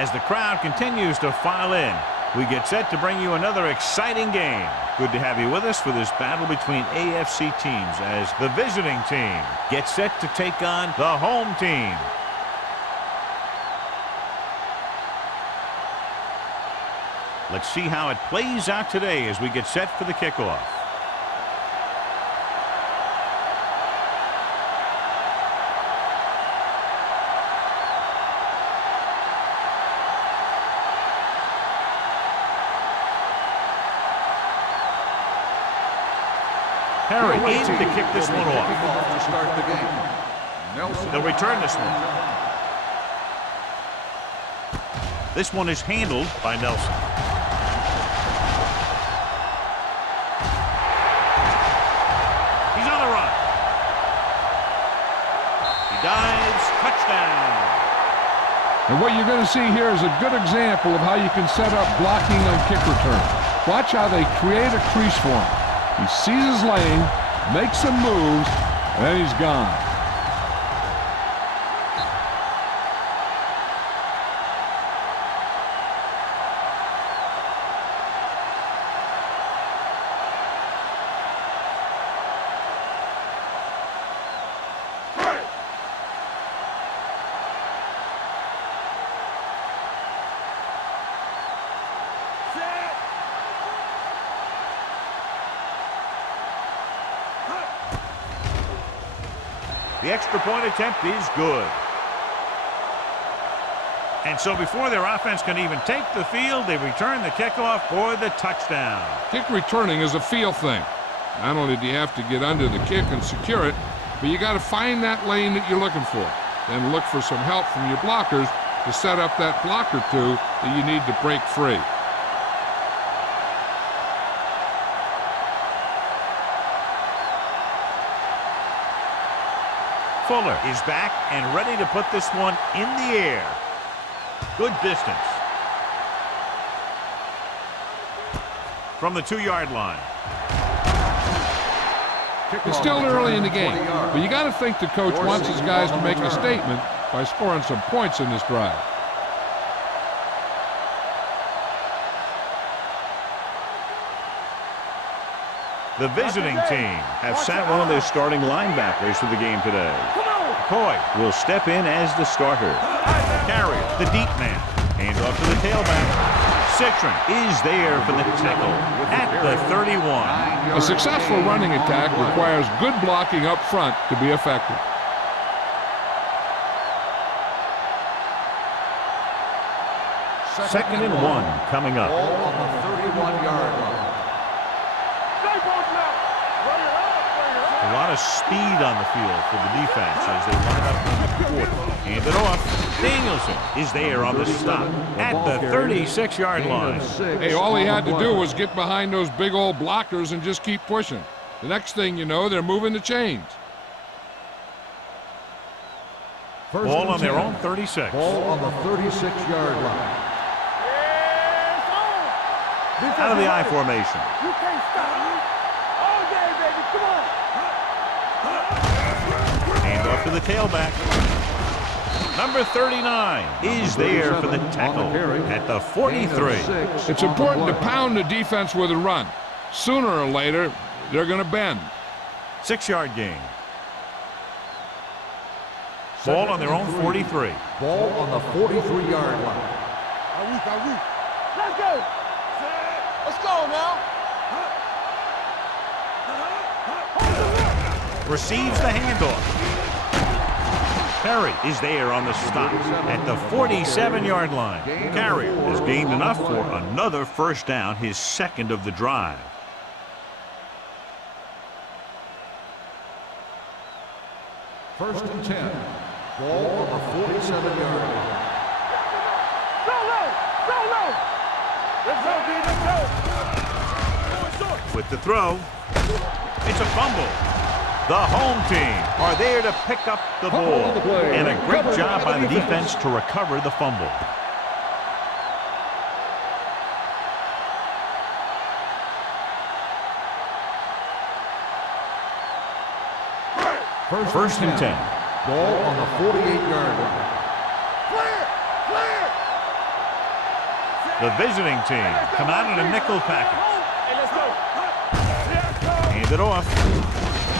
As the crowd continues to file in, we get set to bring you another exciting game. Good to have you with us for this battle between AFC teams as the visiting team gets set to take on the home team. Let's see how it plays out today as we get set for the kickoff. Perry in to kick this one off. To start the game. They'll return this one. This one is handled by Nelson. He's on the run. He dives. Touchdown. And what you're going to see here is a good example of how you can set up blocking on kick return. Watch how they create a crease for him. He sees his lane, makes some moves, and then he's gone. The extra point attempt is good. And so before their offense can even take the field, they return the kickoff for the touchdown. Kick returning is a feel thing. Not only do you have to get under the kick and secure it, but you got to find that lane that you're looking for. Then look for some help from your blockers to set up that block or two that you need to break free. Fuller is back and ready to put this one in the air. Good distance. From the 2-yard line. It's still early in the game, but you got to think the coach wants his guys to make a statement by scoring some points in this drive. The visiting team have sat one of their starting linebackers for the game today. McCoy will step in as the starter. Carrier, the deep man. Hands off to the tailback. Citron is there for the tackle at the 31. A successful running attack requires good blocking up front to be effective. Second and 1 coming up. Ball on the 31-yard line. A lot of speed on the field for the defense as they line up in the quarter. Hand it off. Danielson is there on the stop at the 36-yard line. Hey, all he had to do was get behind those big old blockers and just keep pushing. The next thing you know, they're moving the chains. Ball on their own 36. Ball on the 36-yard line. Out of the I formation. You can't stop me. All day, baby. Come on. Hand off to the tailback. Number 39 is there for the tackle at the 43. It's important to pound the defense with a run. Sooner or later, they're going to bend. 6-yard gain. Ball on their own 43. Ball on the 43-yard line. Let's go. Let's go now. Receives the handoff. Perry is there on the stop at the 47-yard line. Carrier has gained enough for another first down, his second of the drive. First and 10. Ball on the 47-yard line. Go low. Go low. Let's go, D. Let's go. With the throw, it's a fumble. The home team are there to pick up the ball. And a great job by the defense to recover the fumble. First and 10. Ball on the 48-yard line. Clear. Clear. The visiting team come out in a nickel package. Hey, let's go. Hand it off.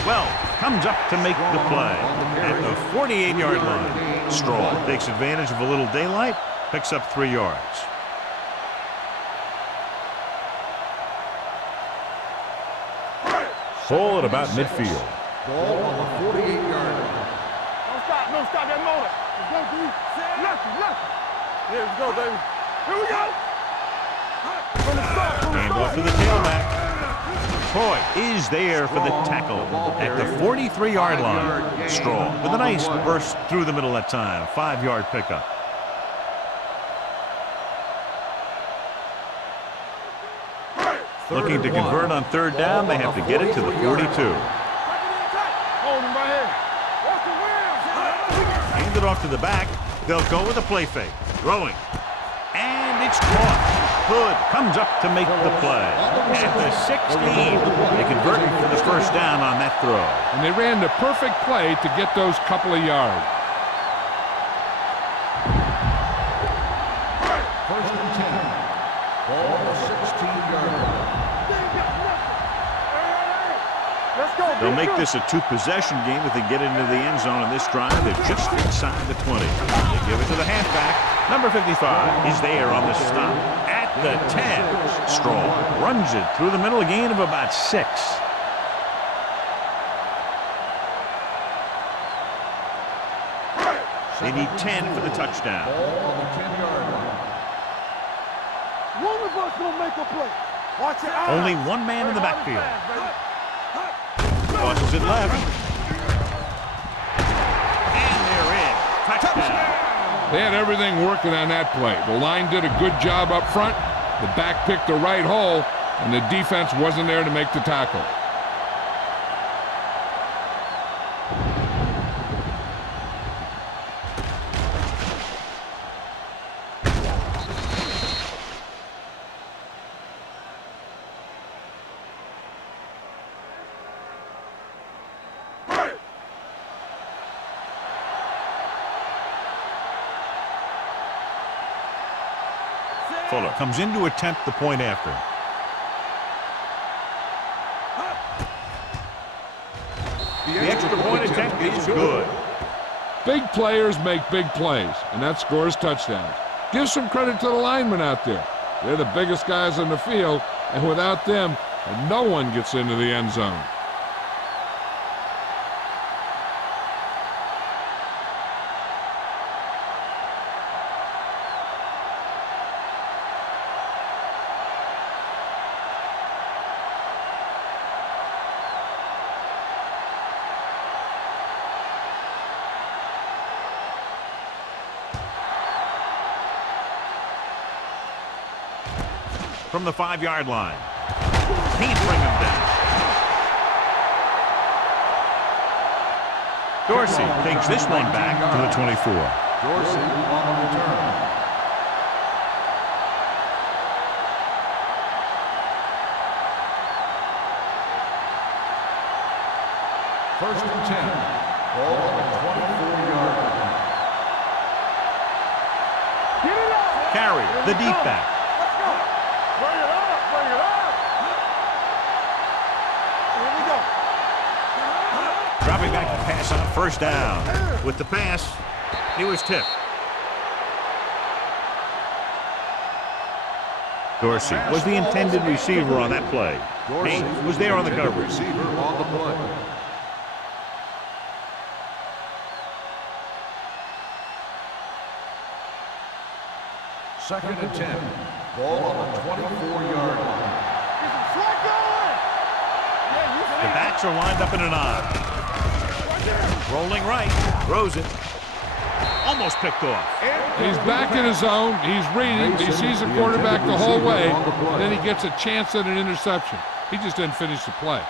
Well, comes up to make the play at the 48-yard line. Stroll takes advantage of a little daylight, picks up 3 yards. Ball at about midfield. Ball on the 48-yard line. Don't stop that moment. Let's go, dude. Nothing. Here we go, baby. Here we go. From the start. Hand off to the tailback. Coy is there for the tackle at the 43-yard line. Stroll with a nice burst through the middle that time. 5-yard pickup. Looking to convert on 3rd down. They have to get it to the 42. Hold him right here. Watch the wheels. Hand it off to the back. They'll go with a play fake. Throwing. And it's caught. Hood comes up to make the play. At the 16. They convert for the 1st down on that throw. And they ran the perfect play to get those couple of yards. 1st and 10. Ball on the 16-yard line. Let's go. They'll make this a 2-possession game if they get into the end zone on this drive. They're just inside the 20. They give it to the halfback. Number 55 is there on the stop. At the 10. Stroll runs it through the middle, a gain of about 6. They need 10 for the touchdown. Ball on the 10-yard line. One of us will make a play. Watch it out. Only one man in the backfield. Tosses it left. And they're in. Touchdown. They had everything working on that play. The line did a good job up front. The back picked the right hole, and the defense wasn't there to make the tackle. Fuller comes in to attempt the point after. The extra point attempt is good. Big players make big plays, and that scores touchdowns. Give some credit to the linemen out there. They're the biggest guys on the field, and without them, no one gets into the end zone. From the 5-yard line. Can't bring him down. Dorsey takes this one back to the 24. Dorsey on the return. First and 10. Ball on the 24-yard line. Get it up. Carrier, the deep back. Bring it up. Here we go. Dropping back to pass on 1st down. With the pass, he was tipped. Dorsey was the intended receiver on that play. Dorsey was there on the coverage. Receiver on the play. Second and 10. Ball on the 24-yard line. The backs are lined up in an I. Rolling right, throws it. Almost picked off. He's back in his zone. He's reading. He sees the quarterback the whole way. Then he gets a chance at an interception. He just didn't finish the play.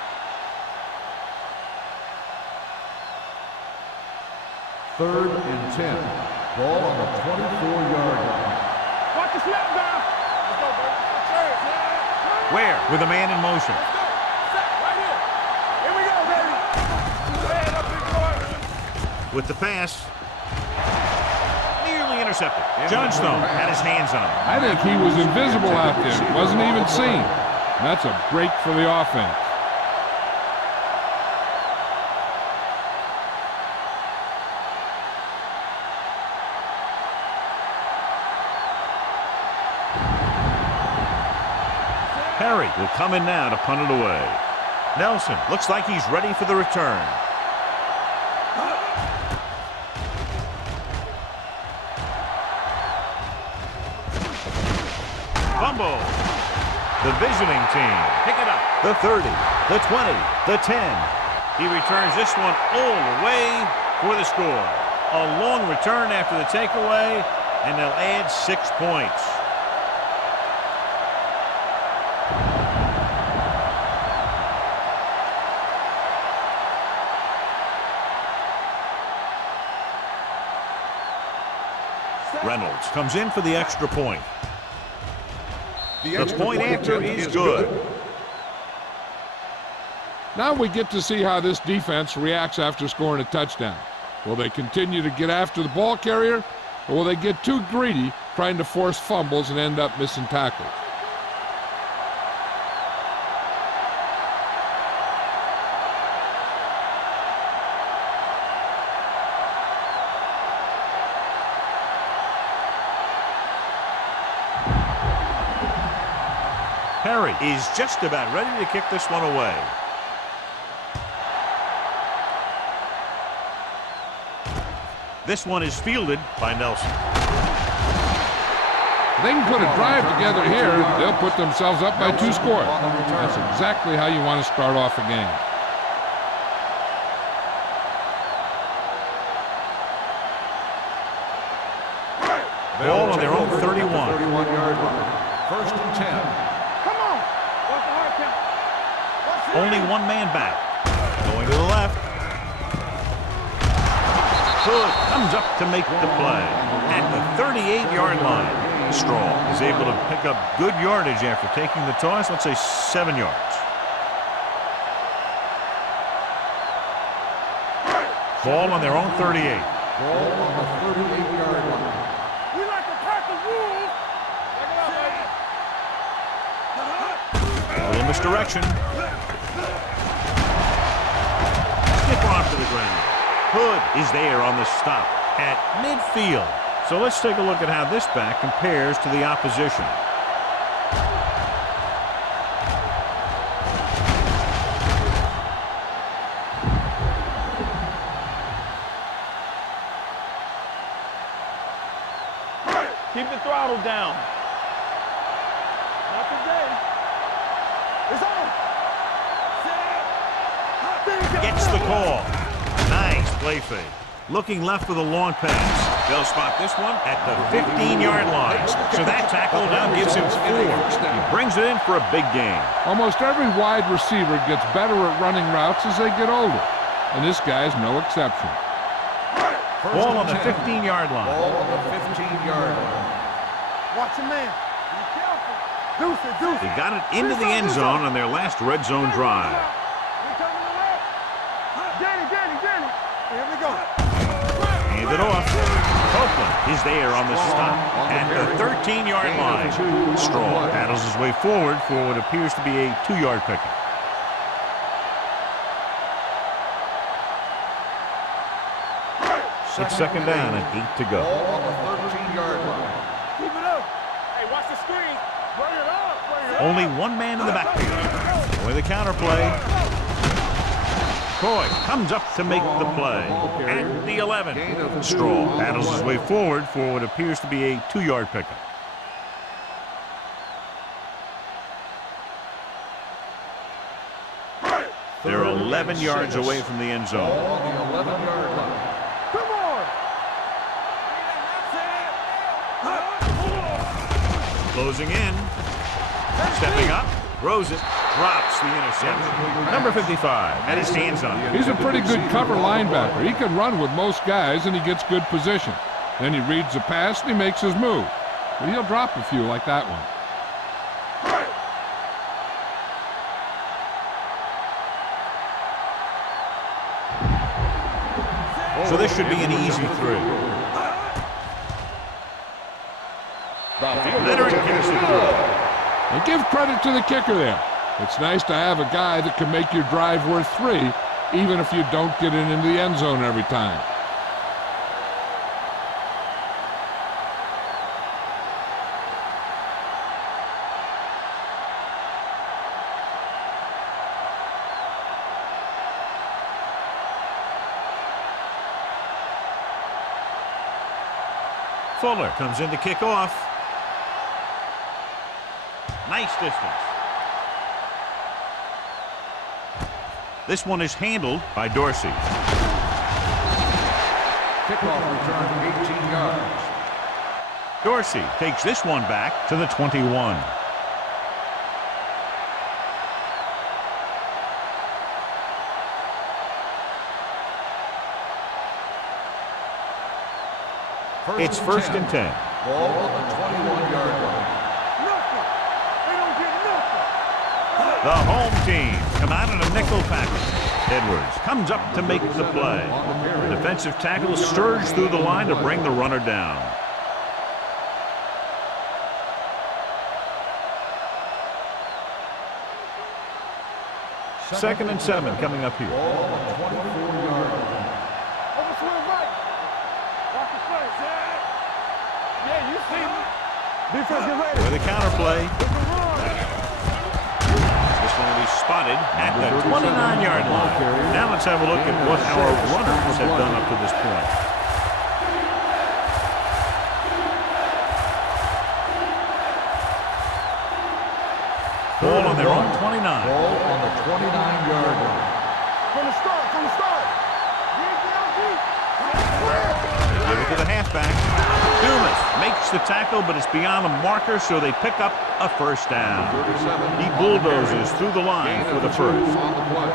Third and 10. Ball on the 24-yard line. Watch the snap down. Let's go, baby. Where? With a man in motion. Right here. Here we go, baby. Head up, big boy. With the pass. Nearly intercepted. Johnstone had his hands on it. I think he was invisible out there. Wasn't even seen. That's a break for the offense. Perry will come in now to punt it away. Nelson looks like he's ready for the return. Fumble. The visiting team pick it up. The 30, the 20, the 10. He returns this one all the way for the score. A long return after the takeaway, and they'll add 6 points. Reynolds comes in for the extra point. The point after is good. Now we get to see how this defense reacts after scoring a touchdown. Will they continue to get after the ball carrier, or will they get too greedy trying to force fumbles and end up missing tackles? Perry is just about ready to kick this one away. This one is fielded by Nelson. If they can put a drive together here, they'll put themselves up by 2 scores. That's exactly how you want to start off a game. Ball on their own 31. 31-yard line. First and 10. Come on. What's the hard count? Only one man back. Going to the left. Hood comes up to make the play. At the 38-yard line, Straw is able to pick up good yardage after taking the toss. Let's say 7 yards. Ball on their own 38. Ball on the 38-yard line. We like to pack the rules. A little misdirection. Skip off to the ground. Hood is there on the stop at midfield. So let's take a look at how this back compares to the opposition. Keep the throttle down. Not today. It's on. Gets the call. Nice play fake. Looking left with a long pass. They'll spot this one at the 15-yard line. So that tackle now gives him 4. He brings it in for a big gain. Almost every wide receiver gets better at running routes as they get older, and this guy's no exception. Ball on the 15-yard line. Ball on the 15-yard line. Watch your man. Be careful. Deuce it, deuce it. They got it into the end zone on their last red zone drive. We coming to left. Danny. Here we go. Hand it off. Copeland is there on the stop at the 13-yard line. Straw paddles his way forward for what appears to be a 2-yard pickup. It's second down and 8 to go. Ball on the 13-yard line. Keep it up. Hey, watch the screen. Bring it up. Only one man in the backfield. With the counter play. Coy comes up to make the play at the 11. Straw paddles his way forward for what appears to be a 2-yard pickup. They're 11 yards away from the end zone. Ball on the 11-yard line. Come on. Closing in. Stepping up. Throws it. Drops the interception. Number 55 had his hands on it. He's a pretty good cover linebacker. He can run with most guys, and he gets good position. Then he reads the pass, and he makes his move. But he'll drop a few like that one. So this should be an easy 3. Leonard kicks it through. And give credit to the kicker there. It's nice to have a guy that can make your drive worth 3, even if you don't get it into the end zone every time. Fuller comes in to kick off. Nice distance. This one is handled by Dorsey. Kickoff return 18 yards. Dorsey takes this one back to the 21. It's first and 10. Ball on the 21-yard line. They don't get nothing. The home team come out in a nickel package. Edwards comes up to make the play. The defensive tackle surged through the line to bring the runner down. Second and 7 coming up here. Ball on the 24-yard line. Overswing right. Watch the play. Yeah, you see me. Defense get ready. With a counter play. It's a run. This one will be spotted at the 29-yard line. Now let's have a look at what our runners have done up to this point. Ball on their own 29. Ball on the 29-yard line. From the start. Dig down deep. Give it to the halfback. Dumas makes the tackle, but it's beyond the marker, so they pick up a first down. 37. He bulldozes through the line for the first. On the play.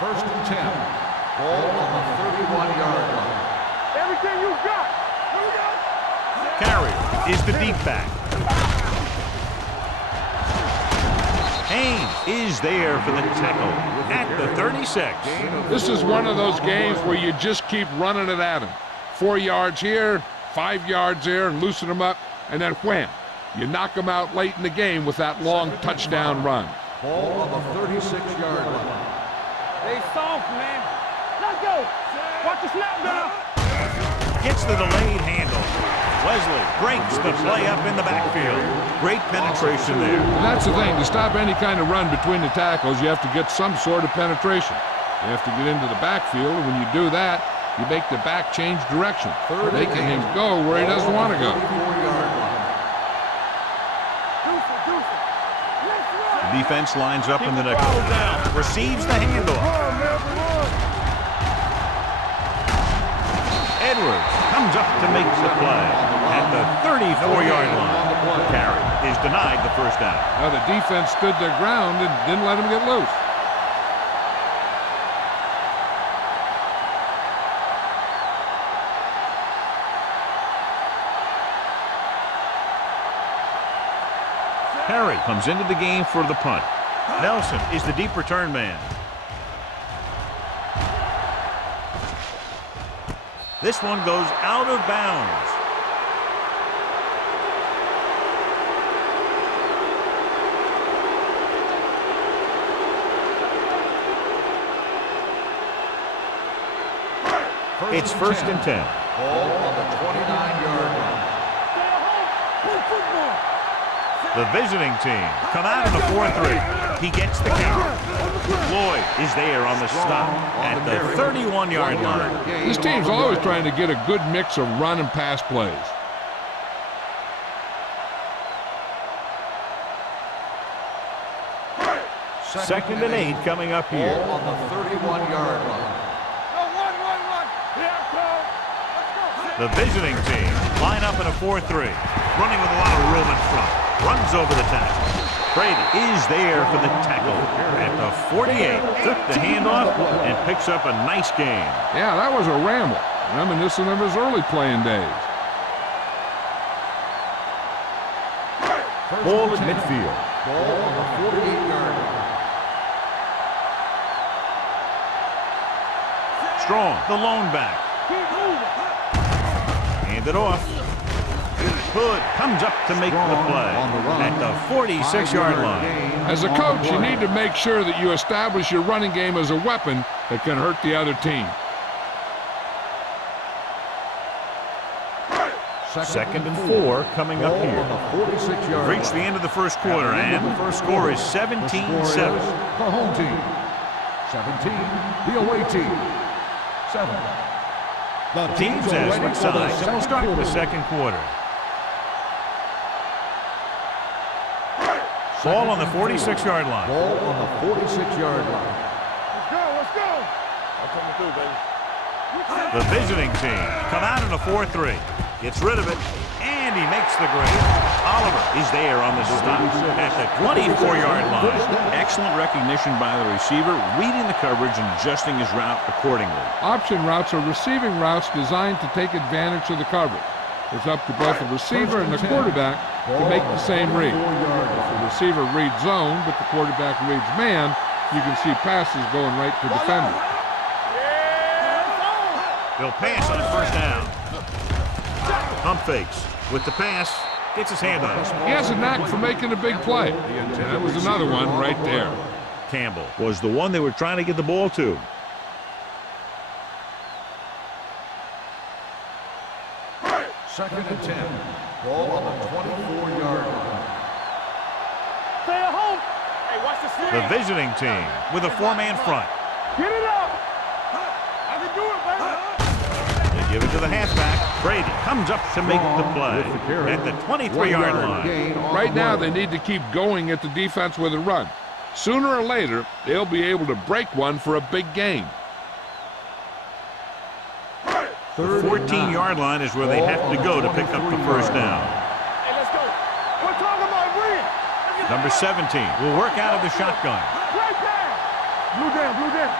First and 10. Ball on the 31-yard line. Everything you got. Here we go. Carrier is the deep back. Haynes is there for the tackle at the 36. This is one of those games where you just keep running it at him. 4 yards here, 5 yards there, and loosen them up, and then wham. You knock them out late in the game with that long touchdown run. Ball on the 36-yard line. They soft, man. Let's go. Watch the snap down. Gets the delayed handle. Wesley breaks the play up in the backfield. Great penetration there. And that's the thing. To stop any kind of run between the tackles, you have to get some sort of penetration. You have to get into the backfield, and when you do that, you make the back change direction, making him go where he doesn't want to go. The defense lines up in the nickel. Receives the handoff. Edwards comes up to make the play at the 34-yard line. Carry is denied the first down. Now the defense stood their ground and didn't let him get loose. Perry comes into the game for the punt. Nelson is the deep return man. This one goes out of bounds. It's first and 10. Ball on the 29-yard line. The visiting team come out in the 4-3. He gets the count. Lloyd is there on the stop at the 31-yard line. This team's always trying to get a good mix of run and pass plays. Second and 8 coming up here. Ball on the 31-yard line. The visiting team line up in a 4-3, running with a lot of room in front. Runs over the tackle. Brady is there for the tackle at the 48. Took the handoff and picks up a nice gain. Yeah, that was a ramble, reminiscent of his early playing days. Ball at midfield. Ball on the 48-yard line. Strong, the lone back. Hand it off. Hood comes up to make the play at the 46-yard line. As a coach, you need to make sure that you establish your running game as a weapon that can hurt the other team. Second and 4 coming up here. We've reached the end of the first quarter, and the score is 17-7. The home team. 17, the away team. 7. The teams as switch sides, and we'll start the second quarter. Ball on the 46-yard line. Ball on the 46-yard line. Let's go. I'm coming through, baby. The visiting team come out in a 4-3. Gets rid of it, and he makes the grade. Oliver is there on the stop at the 24-yard line. Excellent recognition by the receiver, reading the coverage and adjusting his route accordingly. Option routes are receiving routes designed to take advantage of the coverage. It's up to both the receiver and the quarterback to make the same read. If the receiver reads zone, but the quarterback reads man, you can see passes going right to defender. They'll pass on first down. Pump fakes with the pass. Gets his hand on it. He has a knack for making a big play. And that was another one right there. Campbell was the one they were trying to get the ball to. Second and 10. Ball on the 24-yard line. Stay at home. Hey, watch the swing. The visiting team with a 4-man front. Get it up. I can do it, baby. They give it to the halfback. Brady comes up to make the play at the 23-yard line. Right now, they need to keep going at the defense with a run. Sooner or later, they'll be able to break one for a big gain. The 14-yard line is where they have to go to pick up the first down. Hey, let's go. We're talking about win. Number 17 will work out of the shotgun. Right there. Blue down, blue down.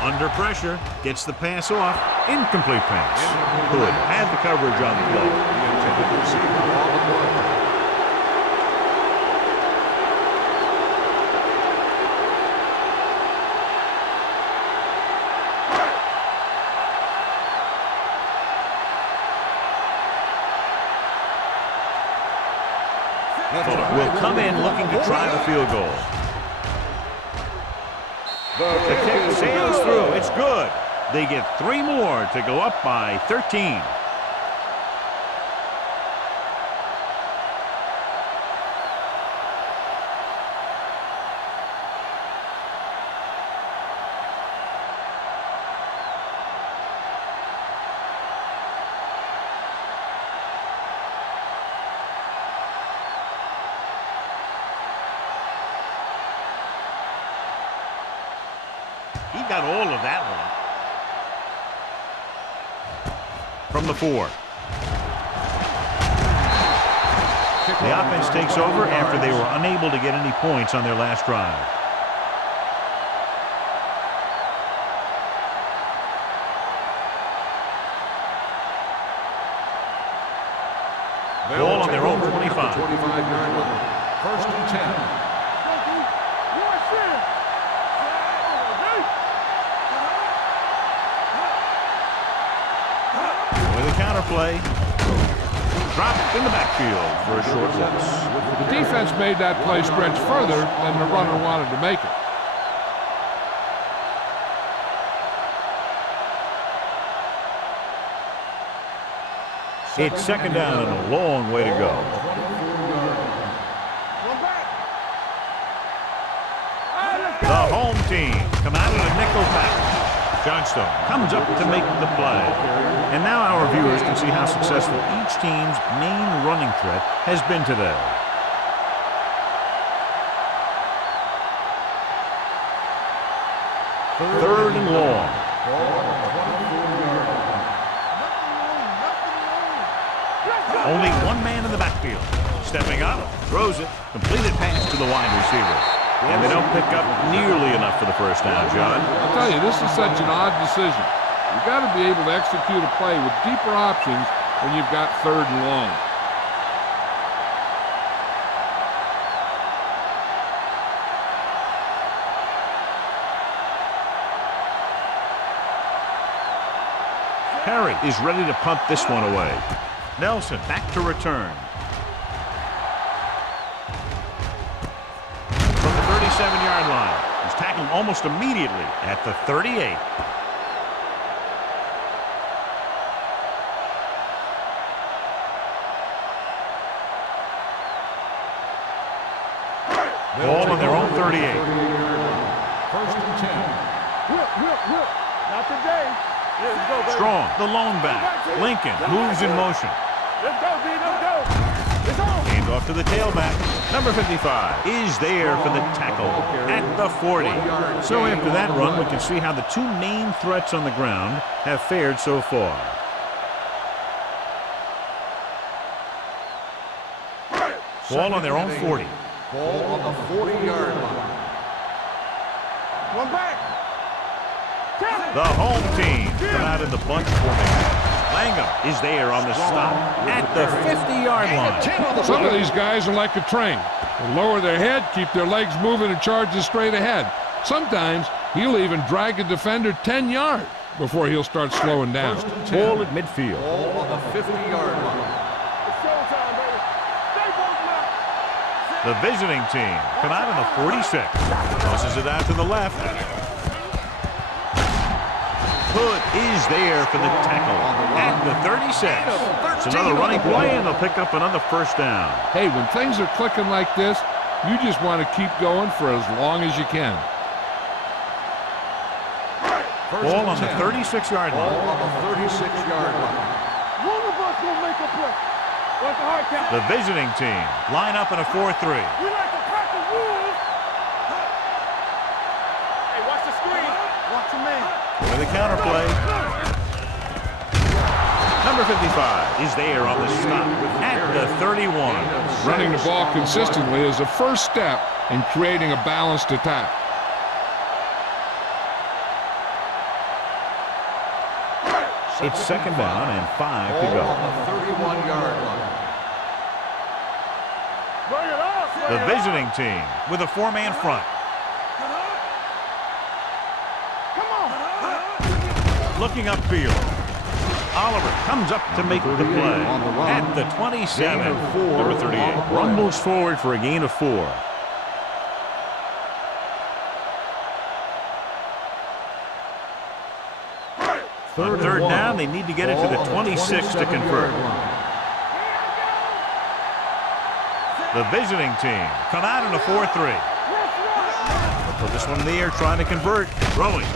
Under pressure, gets the pass off. Incomplete pass. Hood had the coverage on the play. Will come in looking to try the field goal. The kick sails through. It's good. They get 3 more to go up by 13. He got all of that one. From the 4. The offense takes over after they were unable to get any points on their last drive. Ball on their own 25. 25-yard line. First and 10. Counterplay. Dropped in the backfield for a short loss. The defense made that play stretch further than the runner wanted to make it. It's second down and a long way to go. The home team come out in a nickel package. Johnstone comes up to make the play. And now our viewers can see how successful each team's main running threat has been today. Third and long. Only one man in the backfield. Stepping up, throws it, completed pass to the wide receiver. And they don't pick up nearly enough for the first down, John. I'll tell you, this is such an odd decision. You've got to be able to execute a play with deeper options when you've got third and long. Perry is ready to punt this one away. Nelson back to return. From the 37-yard line. He's tackled almost immediately at the 38. Ball on their own 38. First and 10. Whip. Not today. Let's go, baby. Strong, the lone back. Lincoln moves in motion. Let's go, D. Let's go. It's on. Hand off to the tailback. Number 55 is there for the tackle at the 40. So after that run, we can see how the two main threats on the ground have fared so far. Ball on their own 40. Ball on the 40-yard line. One back. The home team come out in the bunch formation. Langham is there on the stop at the 50-yard line. Some of these guys are like a train. They lower their head, keep their legs moving, and charges straight ahead. Sometimes he'll even drag a defender 10 yards before he'll start slowing down. Ball at midfield. Ball on the 50-yard line. It's showtime, baby. Stay focused now. The visiting team come out in the 46. Tosses it out to the left. Hood is there for the tackle at the 36. It's another running play, and they'll pick up another first down. Hey, when things are clicking like this, you just want to keep going for as long as you can. Ball on the 36-yard Ball line. on the 36-yard line. One of us gonna make a play. What's the hard count? The visiting team line up in a 4-3. We like to practice rules. Hey, watch the screen. Watch your man. With a counter play. Number 55 is there on the stop at the 31. Running the ball consistently is the first step in creating a balanced attack. It's second down and 5 to Ball go. on the 31-yard line. Bring it up. The visiting team with a 4-man front. Come on. Looking upfield. Oliver comes up to make the play at the 27. Number 38 rumbles forward for a gain of 4. On third down, they need to get it to the 26 to convert. The visiting team come out in a 4-3. Put this one in the air, trying to convert. Throwing.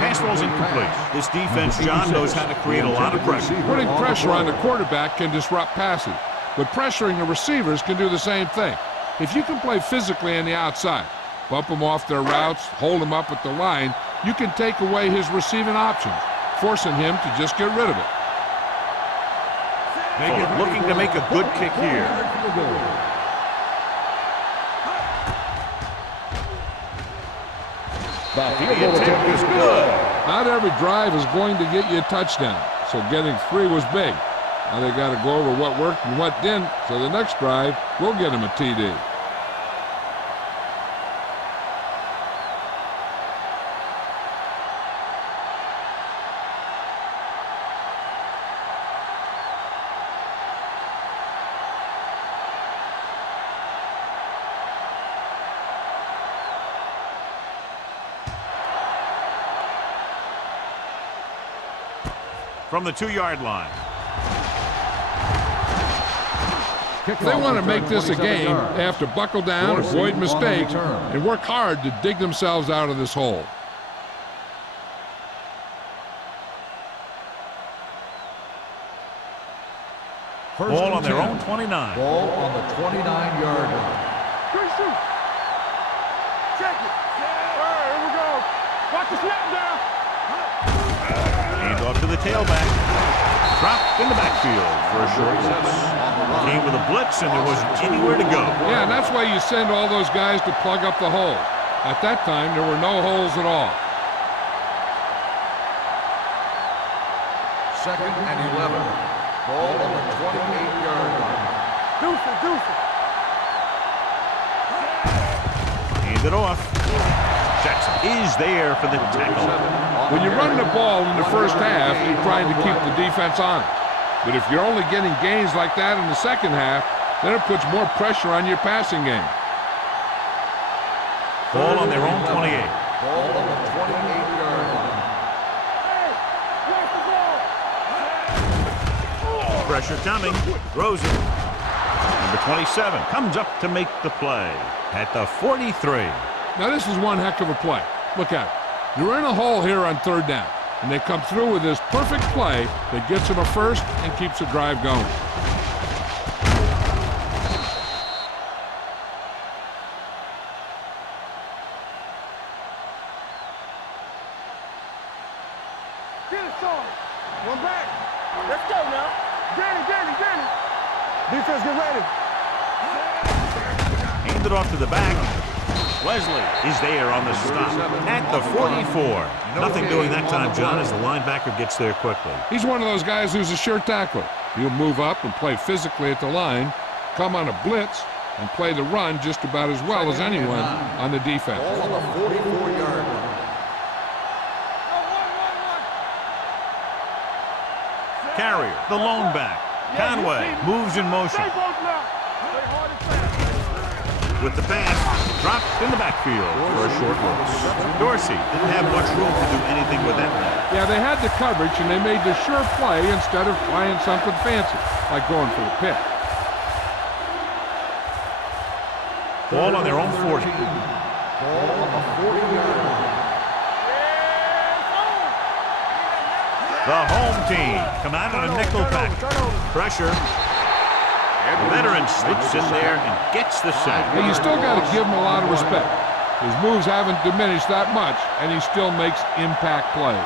Pass ball's incomplete. This defense, John, knows how to create a lot of pressure. Putting pressure on the quarterback can disrupt passes, but pressuring the receivers can do the same thing. If you can play physically on the outside, bump them off their routes, hold them up at the line, you can take away his receiving options, forcing him to just get rid of it. Looking to make a good kick here. The attempt is good. Not every drive is going to get you a touchdown, so getting 3 was big. Now they got to go over what worked and what didn't, so the next drive will get him a TD. From the 2-yard line. They want to make this a game. They have to buckle down, avoid mistakes, and work hard to dig themselves out of this hole. Ball on their own 29. Ball on the 29-yard line. Good shoot. Check it. All right, here we go. Watch the snap down. Hand off to the tailback. Dropped in the backfield for a short loss. Came with a blitz, and there wasn't anywhere to go. Yeah, and that's why you send all those guys to plug up the hole. At that time, there were no holes at all. Second and 11. Ball on the 28-yard line. Deuce it. Hand it off. Jackson is there for the tackle When you run the ball in the first half, you're trying to keep the defense honest. But if you're only getting gains like that in the second half, then it puts more pressure on your passing game. Ball on their own 28. Ball on the 28-yard line. Pressure coming. Throws it. Number 27 comes up to make the play at the 43. Now this is one heck of a play. Look at it. You're in a hole here on third down, and they come through with this perfect play that gets them a first and keeps the drive going. Get it, Sean. One back. Let's go now. Danny. Defense, get ready. Hand it off to the back. Wesley is there on the stop at the 44. Nothing doing that time, John, as the linebacker gets there quickly. He's one of those guys who's a sure tackler. He'll move up and play physically at the line, come on a blitz, and play the run just about as well as anyone on the defense. Ball on the 44-yard line. Carrier, the lone back. Conway moves in motion. With the pass, dropped in the backfield for a short loss. Dorsey didn't have much room to do anything with that one. Yeah, they had the coverage, and they made the sure play instead of trying something fancy, like going for the pick. Ball on their own 40. Ball on the 40-yard line. The home team come out on a nickel pack. Pressure. The veteran slips in there and gets the sack. Hey, you still got to give him a lot of respect. His moves haven't diminished that much, and he still makes impact plays.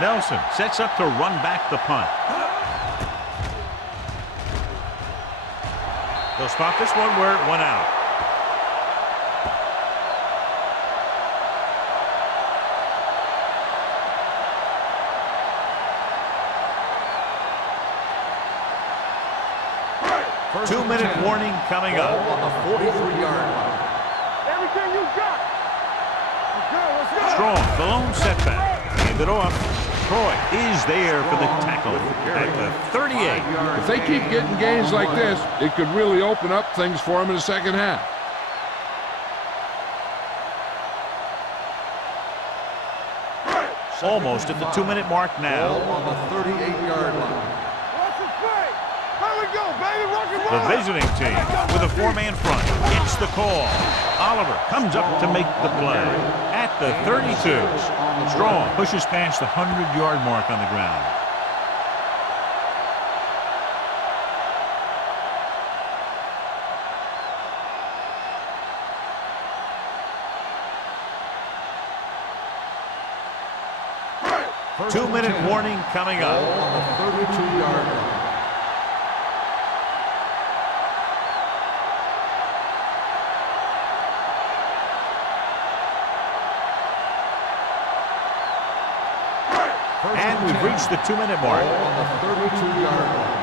Nelson sets up to run back the punt. They'll spot this one where it went out. First 2-minute warning coming Ball up. on the 43-yard line. Everything you got. Let's go. Strong, the lone setback. Hand it off. Troy is there for the tackle at the 38. If they keep getting gains like this, it could really open up things for them in the second half. Almost at the 2-minute mark now. Ball on the 38-yard line. Watch the play. Here we go, baby. Rock and The roll. visiting team with a 4-man front gets the call. Oliver comes up to make the play at the 32. Strong pushes past the 100-yard mark on the ground. First 2-minute 10. warning coming Ball up. on the 32-yard line. And we've reached the 2-minute mark. Ball on the 32-yard line.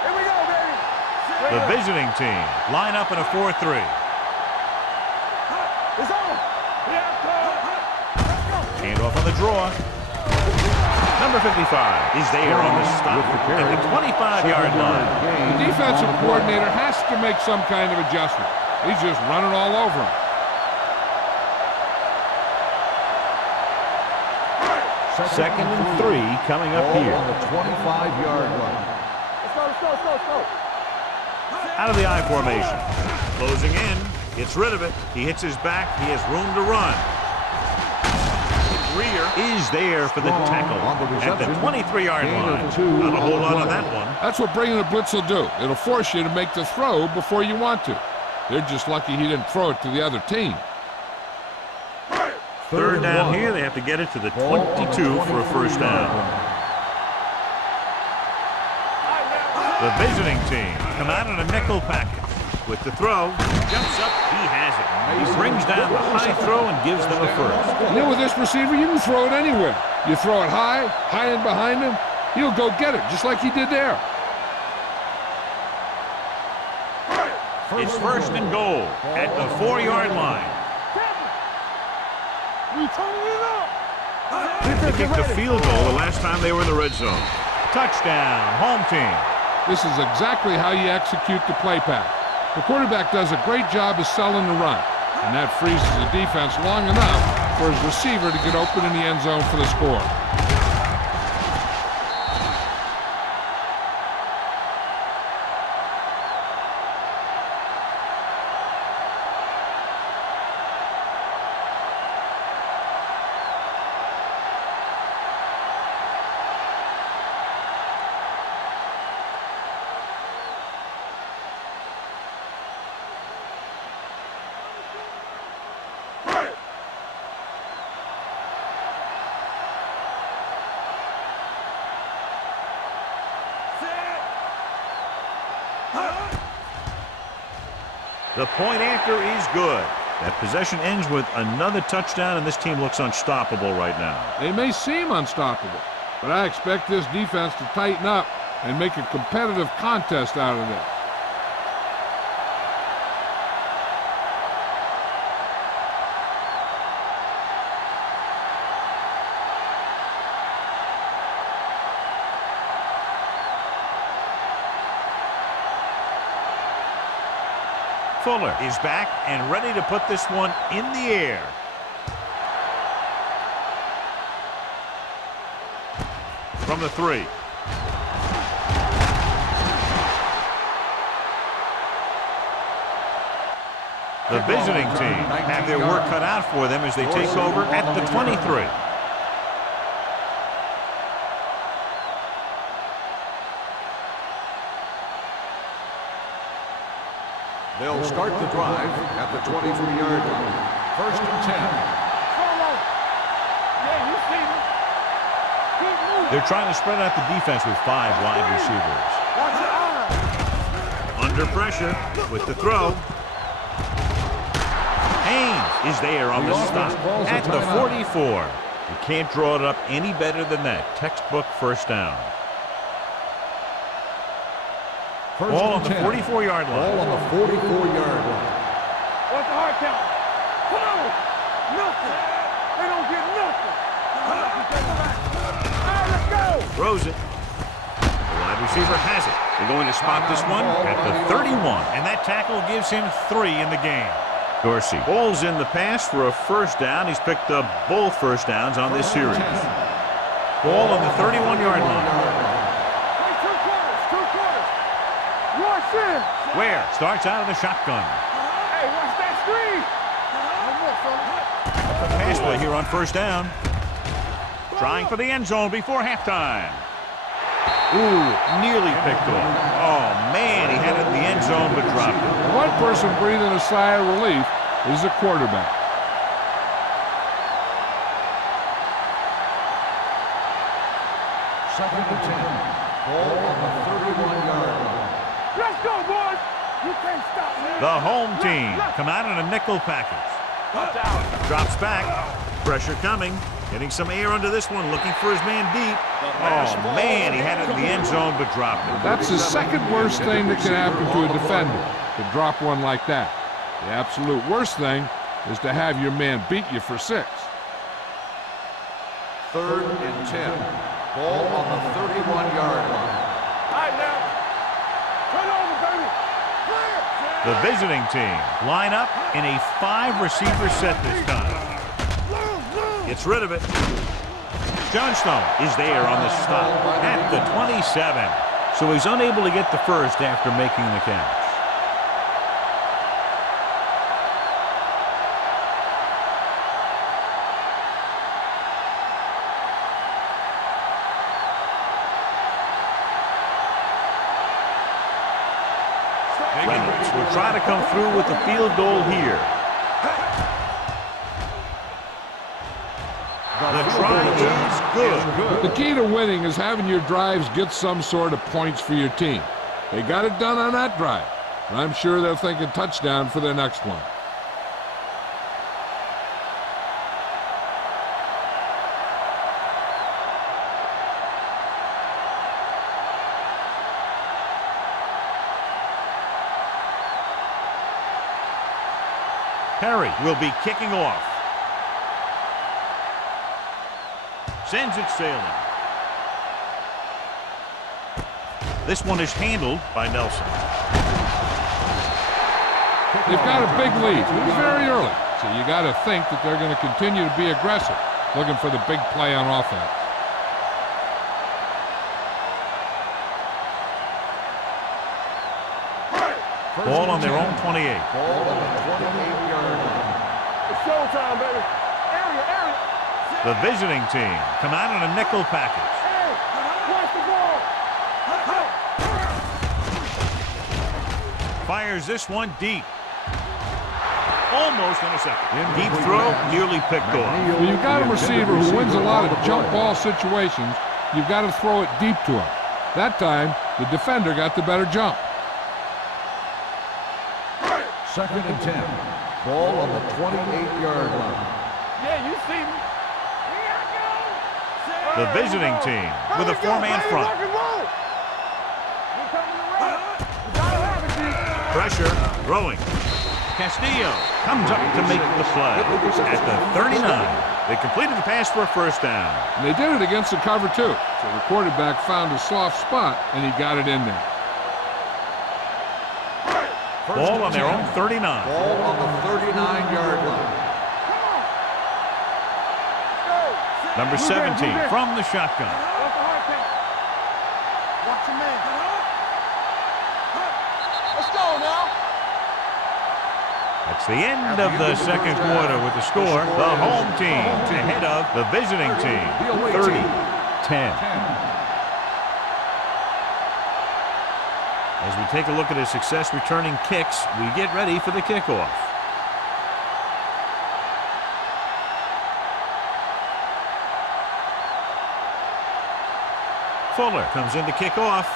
Here we go, baby. The visiting team line up in a 4-3. It's on. Yeah, let's go. Hand off on the draw. Number 55 is there on the stop at the 25-yard line. The defensive coordinator has to make some kind of adjustment. He's just running all over him. Second and 3 coming up Ball here. on the 25-yard line. Let's go. Out of the I formation. Closing in. Gets rid of it. He hits his back. He has room to run. Greer is there for the tackle at the 23-yard line. Not a whole lot on that one. That's what bringing a blitz will do. It'll force you to make the throw before you want to. They're just lucky he didn't throw it to the other team. Third down here. They have to get it to the 22 for a first down. The visiting team come out in a nickel package with the throw. Jumps up. He has it. He brings down the high throw and gives them a first. You know, with this receiver, you can throw it anywhere. You throw it high and behind him, he'll go get it, just like he did there. It's first and goal at the 4-yard line. They kicked a field goal the last time they were in the red zone. Touchdown, home team. This is exactly how you execute the play pass. The quarterback does a great job of selling the run, and that freezes the defense long enough for his receiver to get open in the end zone for the score. The point after is good. That possession ends with another touchdown, and this team looks unstoppable right now. They may seem unstoppable, but I expect this defense to tighten up and make a competitive contest out of this. Fuller is back and ready to put this one in the air. From the 3. The visiting team have their work cut out for them as they take over at the 23. They'll start the drive at the 23-yard line. First and 10. They're trying to spread out the defense with 5 wide receivers. Under pressure with the throw. Haynes is there on the stop at the 44. You can't draw it up any better than that. Textbook first down. Ball on the 44-yard line. Ball on the 44-yard line. What's the hard count? Come on! Nothing! They don't get nothing! All right, let's go! Throws it. The wide receiver has it. They're going to spot this one at the 31, and that tackle gives him 3 in the game. Dorsey bowls in the pass for a first down. He's picked up both first downs on this series. Ball on the 31-yard line. Ware starts out of the shotgun. Hey, watch that screen. The pass play here on first down. Trying for the end zone before halftime. Ooh, nearly picked off. Oh, man, he had it in the end zone but dropped it. One person breathing a sigh of relief is the quarterback. Second and 10. Ball on the 31-yard line. Let's go, boys! You can't stop me. The home team come out in a nickel package. Drops back. Pressure coming. Getting some air under this one. Looking for his man deep. Oh, man, he had it in the end zone but dropped it. That's the second worst thing that can happen to a defender, to drop one like that. The absolute worst thing is to have your man beat you for 6. Third and 10. Ball on the 31-yard line. All right, now. Turn over, baby. The visiting team line up in a 5-receiver set this time. Gets rid of it. Johnstone is there on the stop at the 27. So he's unable to get the first after making the catch. Reynolds will try to come through with the field goal here. The try is good. The key to winning is having your drives get some sort of points for your team. They got it done on that drive. But I'm sure they're thinking touchdown for their next one. Perry will be kicking off. Sends it sailing. This one is handled by Nelson. They've got a big lead. It's very early, so you got to think that they're going to continue to be aggressive, looking for the big play on offense. Ball on their own 28. Ball on the 28-yard line. It's showtime, baby. Area. The visiting team come out in a nickel package. Hey, watch the ball. Fires this one deep. Almost intercepted. Deep throw, nearly picked off. When you've got a receiver who wins a lot of jump ball situations, you've got to throw it deep to him. That time, the defender got the better jump. 2nd and 10. Ball on the 28-yard line. Yeah, you see me. Here I go. The visiting team with a four-man front. Rock and roll. You coming around? You gotta have it, G. Pressure, throwing. Castillo comes up to make the play at the 39. They completed the pass for a first down. And they did it against the cover, too. So the quarterback found a soft spot, and he got it in there. Ball on their own 39. Ball on the 39-yard line. Number 17 from the shotgun. Watch your man. Let's go now. That's the end of the second quarter with the score. The home team ahead of the visiting team. 30-10. As we take a look at his success returning kicks, we get ready for the kickoff. Fuller comes in to kick off.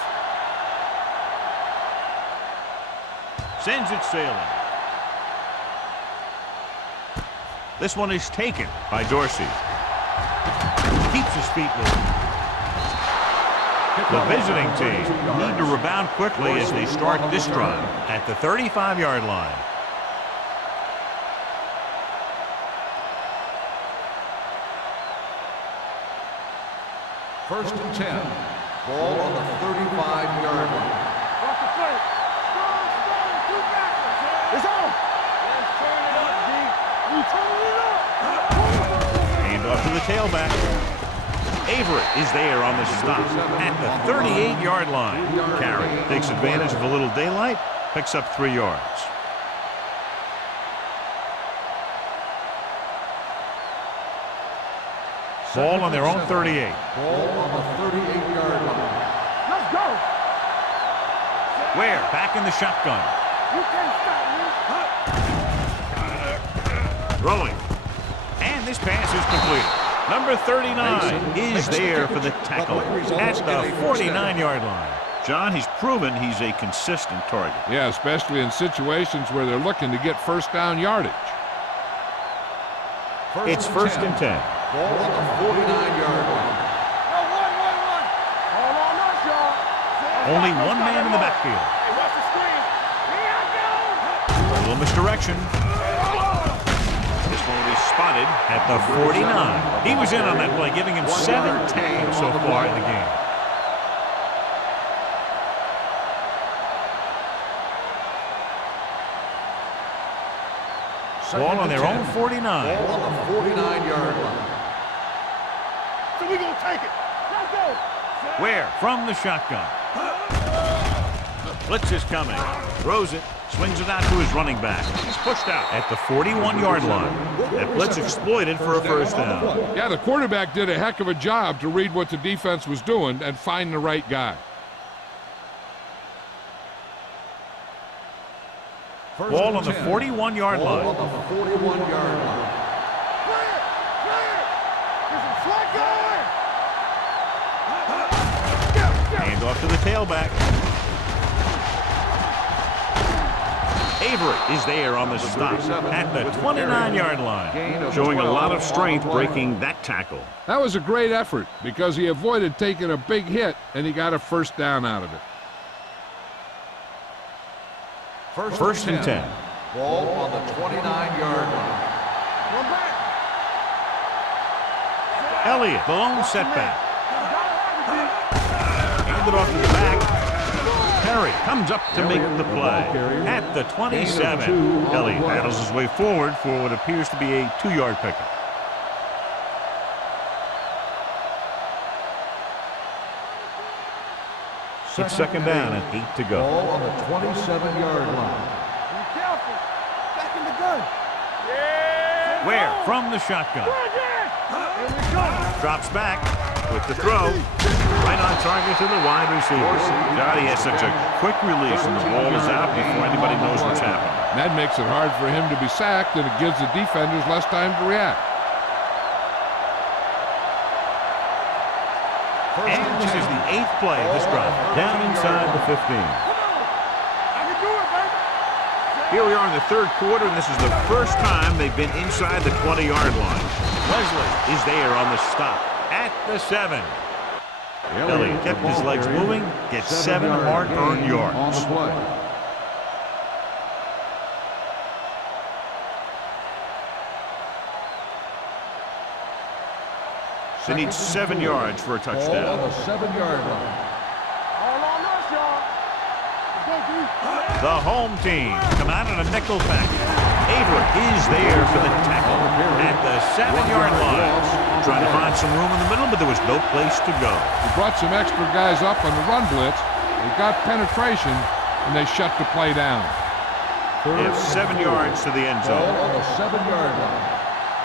Sends it sailing. This one is taken by Dorsey. Keeps his feet moving. The visiting team need to rebound quickly as they start this drive at the 35-yard line. First and 10. Ball on the 35-yard line. Watch the play. Strong, two backwards. It's on. Let's turn it up, D. We turn it up. Hand off to the tailback. Averett is there on the stop at the 38-yard line. Carey takes advantage of a little daylight, picks up 3 yards. Ball on their own 38. Ball on the 38-yard line. Let's go. Ware back in the shotgun. You can't stop me. Throwing. And this pass is completed. Number 39 is there for the tackle at the 49-yard line. John, he's proven he's a consistent target. Yeah, especially in situations where they're looking to get first down yardage. It's first and 10. Ball on the 49-yard line. One. Hold on us, y'all. Only one man in the backfield. Hey, watch the screen. Here I go. A little misdirection. This one will be spotted at the 49. He was in on that play, giving him 7 tags so far in the game. Ball on their own 49. Ball on the 49-yard line. So we gonna take it. Let's go. Ware from the shotgun. Blitz is coming. Throws it. Swings it out to his running back. He's pushed out at the 41-yard line. That blitz exploited for a first down. Yeah, the quarterback did a heck of a job to read what the defense was doing and find the right guy. Ball on the 41-yard line. Ball on the 41-yard line. Clear. There's a flag going. Hand off to the tailback. Avery is there on the stop at the 29-yard line, showing a lot of strength breaking that tackle. That was a great effort because he avoided taking a big hit and he got a first down out of it. First and 10. Ball on the 29-yard line. Elliott, the lone setback. Handed off to the back. Perry comes up to make the play at the 27. Elliott battles his way forward for what appears to be a 2-yard pickup. It's second down and 8 to go. Ball on the 27-yard line. Be careful. Back in the gun. Where? From the shotgun. Drops back with the throw. Right on target to the wide receiver. God, he has such a quick release and the ball is out before anybody knows what's happening. That makes it hard for him to be sacked, and it gives the defenders less time to react. And this is the 8th play of this drive. Down inside the 15. Here we are in the third quarter, and this is the first time they've been inside the 20-yard line. Leslie is there on the stop at the 7. Elliott kept his legs moving, gets 7 hard-earned yards. They need 7 yards for a touchdown. Ball on the 7-yard line. All on us, y'all. The home team come out in a nickel package. Avery is there for the tackle at the 7-yard line. Trying to find some room in the middle, but there was no place to go. He brought some extra guys up on the run blitz. They got penetration, and they shut the play down. They have 7 yards to the end zone. Ball on the 7-yard line.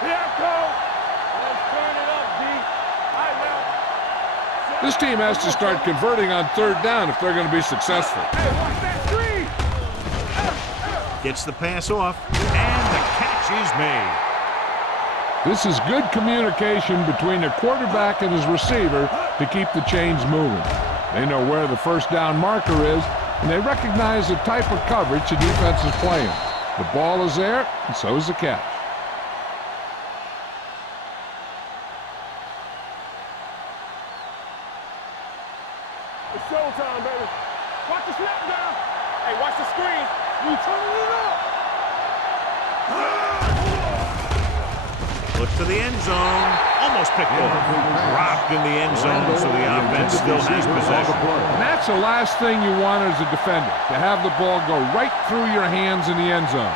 Here, Cole. Let's turn it up, D. All right, now. This team has to start converting on third down if they're going to be successful. Hey, watch that screen. Gets the pass off, and the catch is made. This is good communication between the quarterback and his receiver to keep the chains moving. They know where the first down marker is, and they recognize the type of coverage the defense is playing. The ball is there, and so is the catch. It's showtime, baby. Watch the snap down. Hey, watch the screen. You turning it up. Looks to the end zone. Almost picked off. Dropped in the end zone, so the offense still has possession. And that's the last thing you want as a defender, to have the ball go right through your hands in the end zone.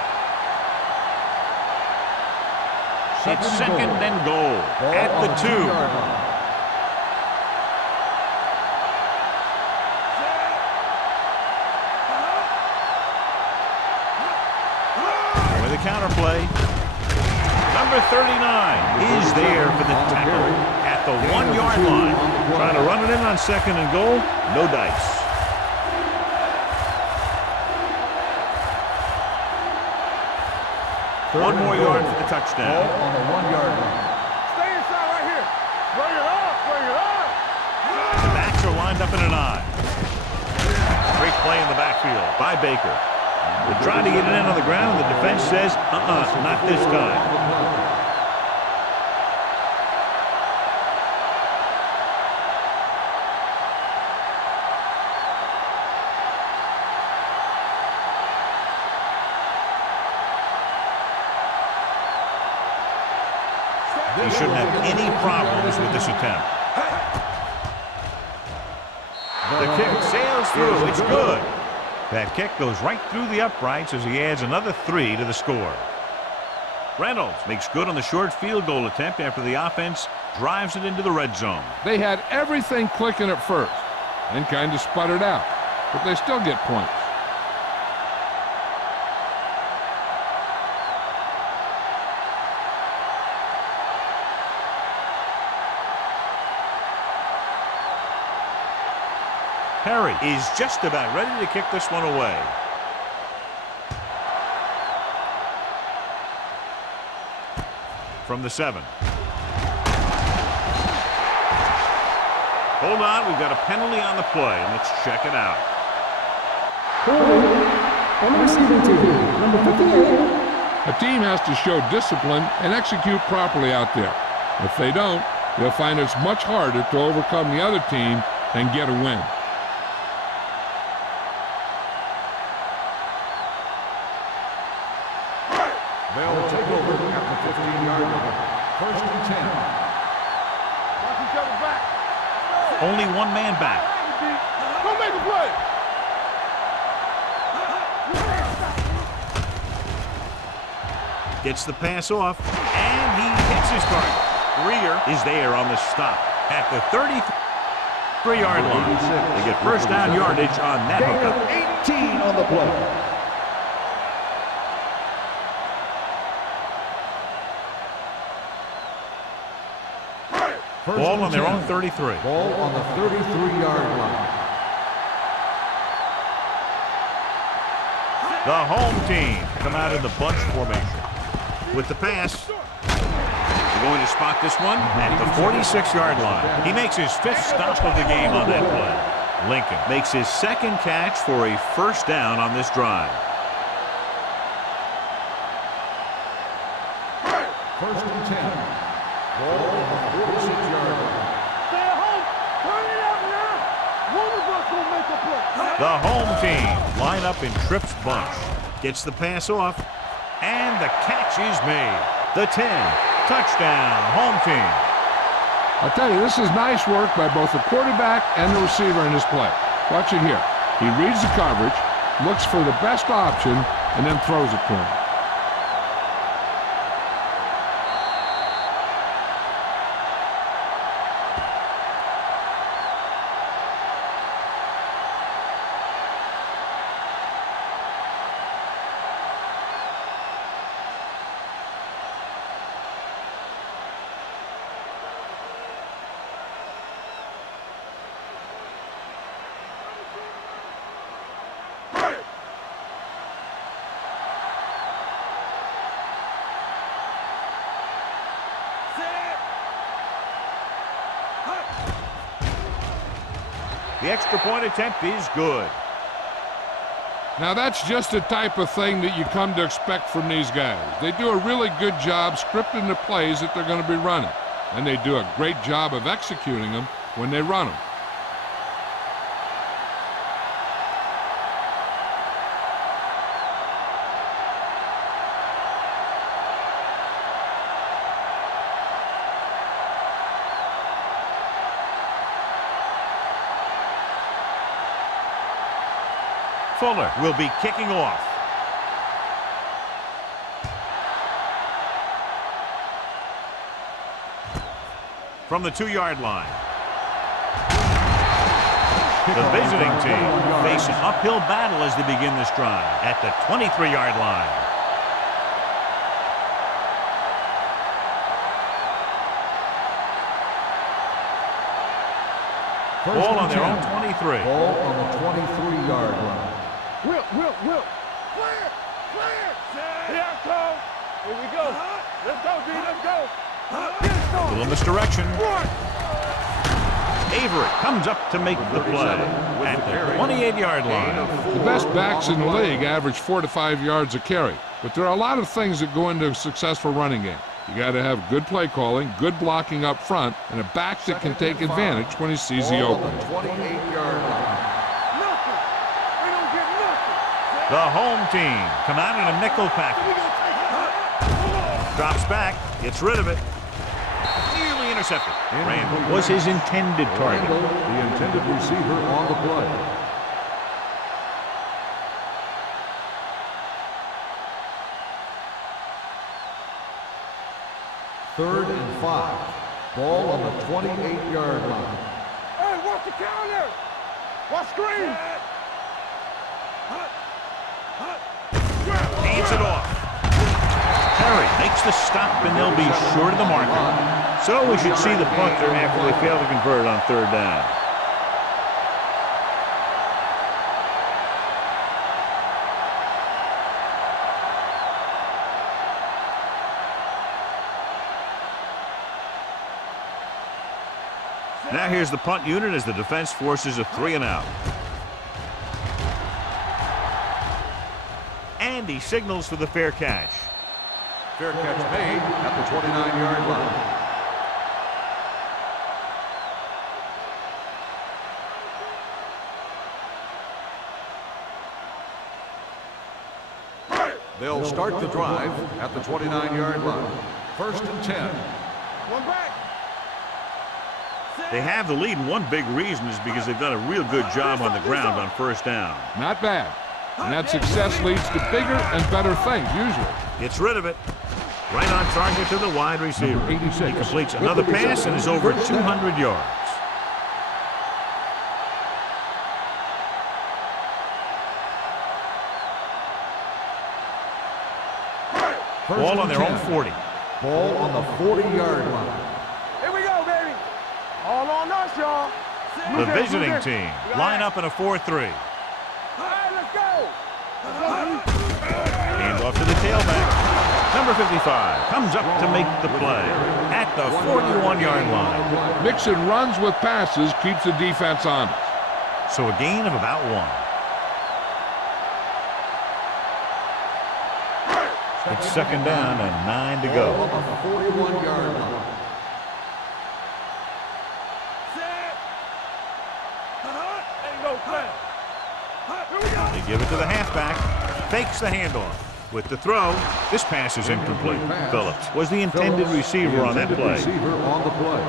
It's second and goal at the 2. With a counter play. Number 39 is there for the tackle at the 1-yard line. Trying to run it in on second and goal. No dice. One more yard for the touchdown. Ball on the 1-yard line. Stay inside right here. Bring it up. Bring it up. The backs are lined up in an eye. Great play in the backfield by Baker. They're trying to get it in on the ground, and the defense says, not this time. He shouldn't have any problems with this attempt. The kick sails through. It's good. That kick goes right through the uprights as he adds another 3 to the score. Reynolds makes good on the short field goal attempt after the offense drives it into the red zone. They had everything clicking at first, then kind of sputtered out, but they still get points. Perry is just about ready to kick this one away. From the 7. Hold on, we've got a penalty on the play, and let's check it out. On the receiving team, number 58. A team has to show discipline and execute properly out there. If they don't, they'll find it's much harder to overcome the other team and get a win. They'll take over at the 15-yard line. First and 10. Watch each other back. Only one man back. Go make a play. Gets the pass off, and he hits his target. Greer is there on the stop at the 33-yard line. They get first down yardage on that hookup. 18 on the play. Ball on their own 33. Ball on the 33-yard line. The home team come out in the bunch formation. With the pass, they're going to spot this one at the 46-yard line. He makes his 5th stop of the game on that play. Lincoln makes his 2nd catch for a first down on this drive. First and 10. Ball on the 46-yard line. Stay at home. Turn it out now. One of us will make a play. The home team line up in Tripp's bunch. Gets the pass off, and the catch is made. The 10. Touchdown, home team. I'll tell you, this is nice work by both the quarterback and the receiver in this play. Watch it here. He reads the coverage, looks for the best option, and then throws it to him. The extra point attempt is good. Now that's just the type of thing that you come to expect from these guys. They do a really good job scripting the plays that they're going to be running. And they do a great job of executing them when they run them. Fuller will be kicking off. From the 2-yard line. The visiting team face an uphill battle as they begin this drive at the 23-yard line. Ball on their own 23. Ball on the 23-yard line. Will. Clear. Here I come. Here we go. Let's go, D. Let's go. A little misdirection. Avery comes up to make the play at the 28-yard line. The best backs in the league average 4 to 5 yards a carry. But there are a lot of things that go into a successful running game. You got to have good play calling, good blocking up front, and a back that can take advantage when he sees the opening. 28-yard line. The home team come out in a nickel package. Drops back, gets rid of it. Nearly intercepted. Randall was his intended target. Randall, the intended receiver on the play. Third and 5. Ball on the 28-yard line. Hey, watch the counter. Watch screen. Hands it off. Terry makes the stop, and they'll be short of the marker. So we should see the punter after they fail to convert on 3rd down. Now here's the punt unit as the defense forces a 3-and-out. And he signals for the fair catch. Fair catch made at the 29-yard line. They'll start the drive at the 29-yard line. 1st and 10. One back. They have the lead, and one big reason is because they've done a real good job on the ground on 1st down. Not bad. And that success leads to bigger and better things, usually. Gets rid of it. Right on target to the wide receiver. 86. He completes another pass and is over 200 yards. Ball on their own 40. Ball on the 40-yard line. Here we go, baby. All on us, y'all. The visiting team line up in a 4-3. All right, let's go. Hand off to the tailback. Number 55 comes up to make the play at the 41-yard line. Mixing runs with passes keeps the defense honest. So a gain of about 1. It's 2nd down and 9 to Ball go. on the 41-yard line. There you go, play. Here we go. They give it to the halfback. Fakes the handoff. With the throw, this pass is incomplete. Phillips was the intended receiver on that play. Receiver on the play.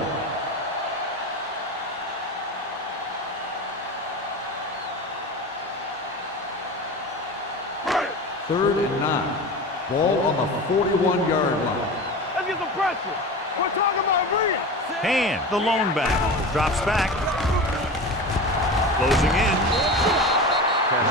Third and 9. Ball on the 41-yard line. Let's get some pressure. We're talking about bringing. Hand, the lone back, drops back. Closing in.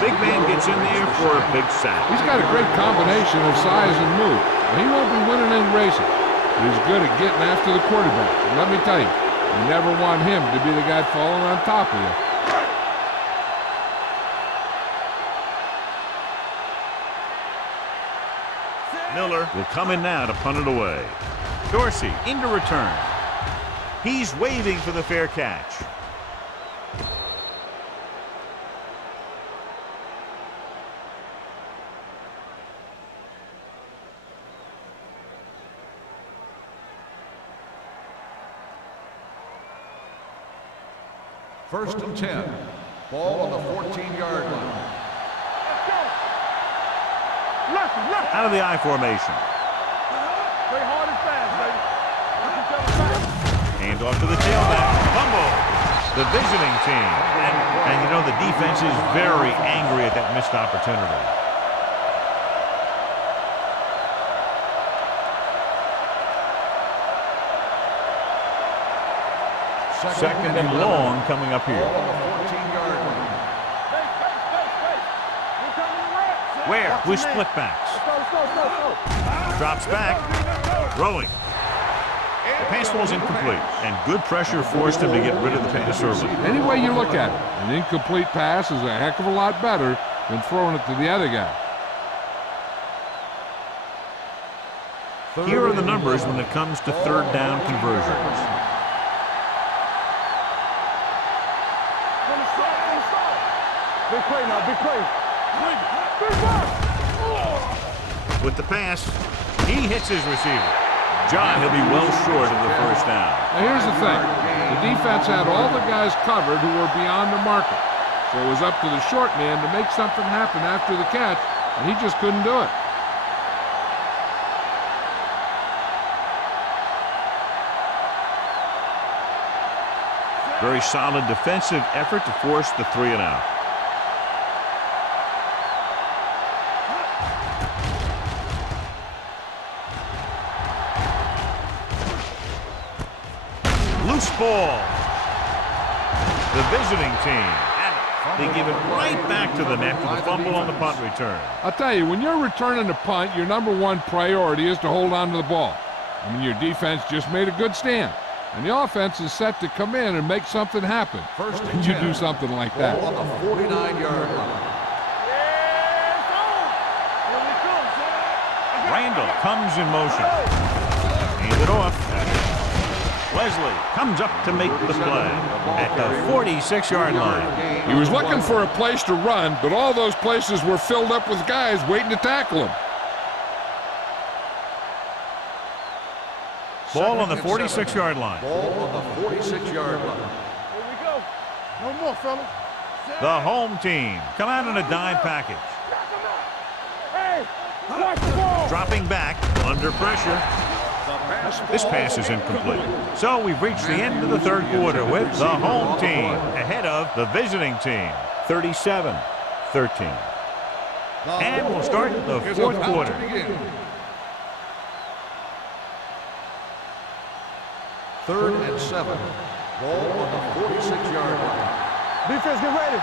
Big man gets in there for a big sack. He's got a great combination of size and move. He won't be winning any races. He's good at getting after the quarterback. And let me tell you, you never want him to be the guy falling on top of you. Miller will come in now to punt it away. Dorsey into return. He's waving for the fair catch. First and 10. Ball on the 14-yard line. Out of the I formation. Play hard and fast, baby. Hand off to the tailback. Fumble. The visiting team. And you know, the defense is very angry at that missed opportunity. Second and long coming up here. Ball on the 14-yard line. Where? With split backs. Drops back. Throwing. The pass ball is incomplete, and good pressure forced him to get rid of the pass early. Any way you look at it, an incomplete pass is a heck of a lot better than throwing it to the other guy. Here are the numbers when it comes to 3rd down conversions. Big play now, big play. With the pass, he hits his receiver. John, he'll be well short of the 1st down. Now here's the thing. The defense had all the guys covered who were beyond the marker. So it was up to the short man to make something happen after the catch, and he just couldn't do it. Very solid defensive effort to force the 3 and out. Loose ball. The visiting team. And they give it right back to the net for the fumble on the punt return. I'll tell you, when you're returning a punt, your number one priority is to hold on to the ball. I mean, your defense just made a good stand. And the offense is set to come in and make something happen. First and When you 10. do something like that. Ball on the 49-yard line. Randall comes in motion. Hand it off. Wesley comes up to make the play at the 46-yard line. He was looking for a place to run, but all those places were filled up with guys waiting to tackle him. Ball on the 46-yard line. Ball on the 46-yard line. Here we go. No more, fellas. The home team come out in a dime package. Hey, watch the ball. Dropping back under pressure. This pass is incomplete. So we've reached the end of the third quarter with the home team ahead of the visiting team, 37-13. And we'll start the fourth quarter. Third and 7. Ball on the 46-yard line. Defense, get ready.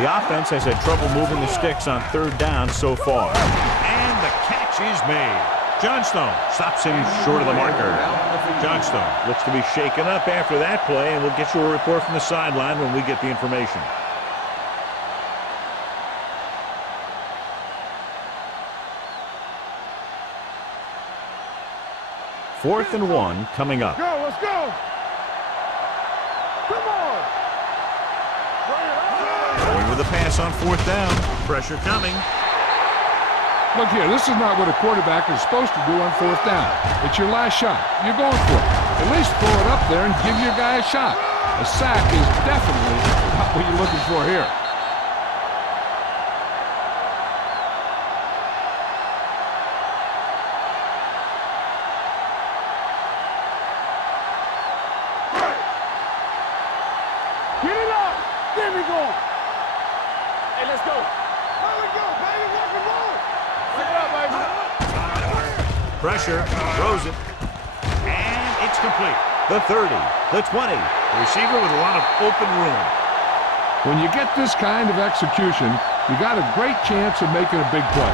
The offense has had trouble moving the sticks on third down so far. And the catch is made. Johnstone stops him short of the marker. Johnstone looks to be shaken up after that play, and we'll get you a report from the sideline when we get the information. Fourth and 1 coming up. Go, let's go. Come on. Going with a pass on fourth down. Pressure coming. Look here, this is not what a quarterback is supposed to do on fourth down. It's your last shot. You're going for it. At least throw it up there and give your guy a shot. A sack is definitely not what you're looking for here. Get it up. There we go. Hey, let's go. There we go, baby. Rock and roll. Pick it up, baby. Pressure, throws it, and it's complete. The 30, the 20. The receiver with a lot of open room. When you get this kind of execution, you got a great chance of making a big play.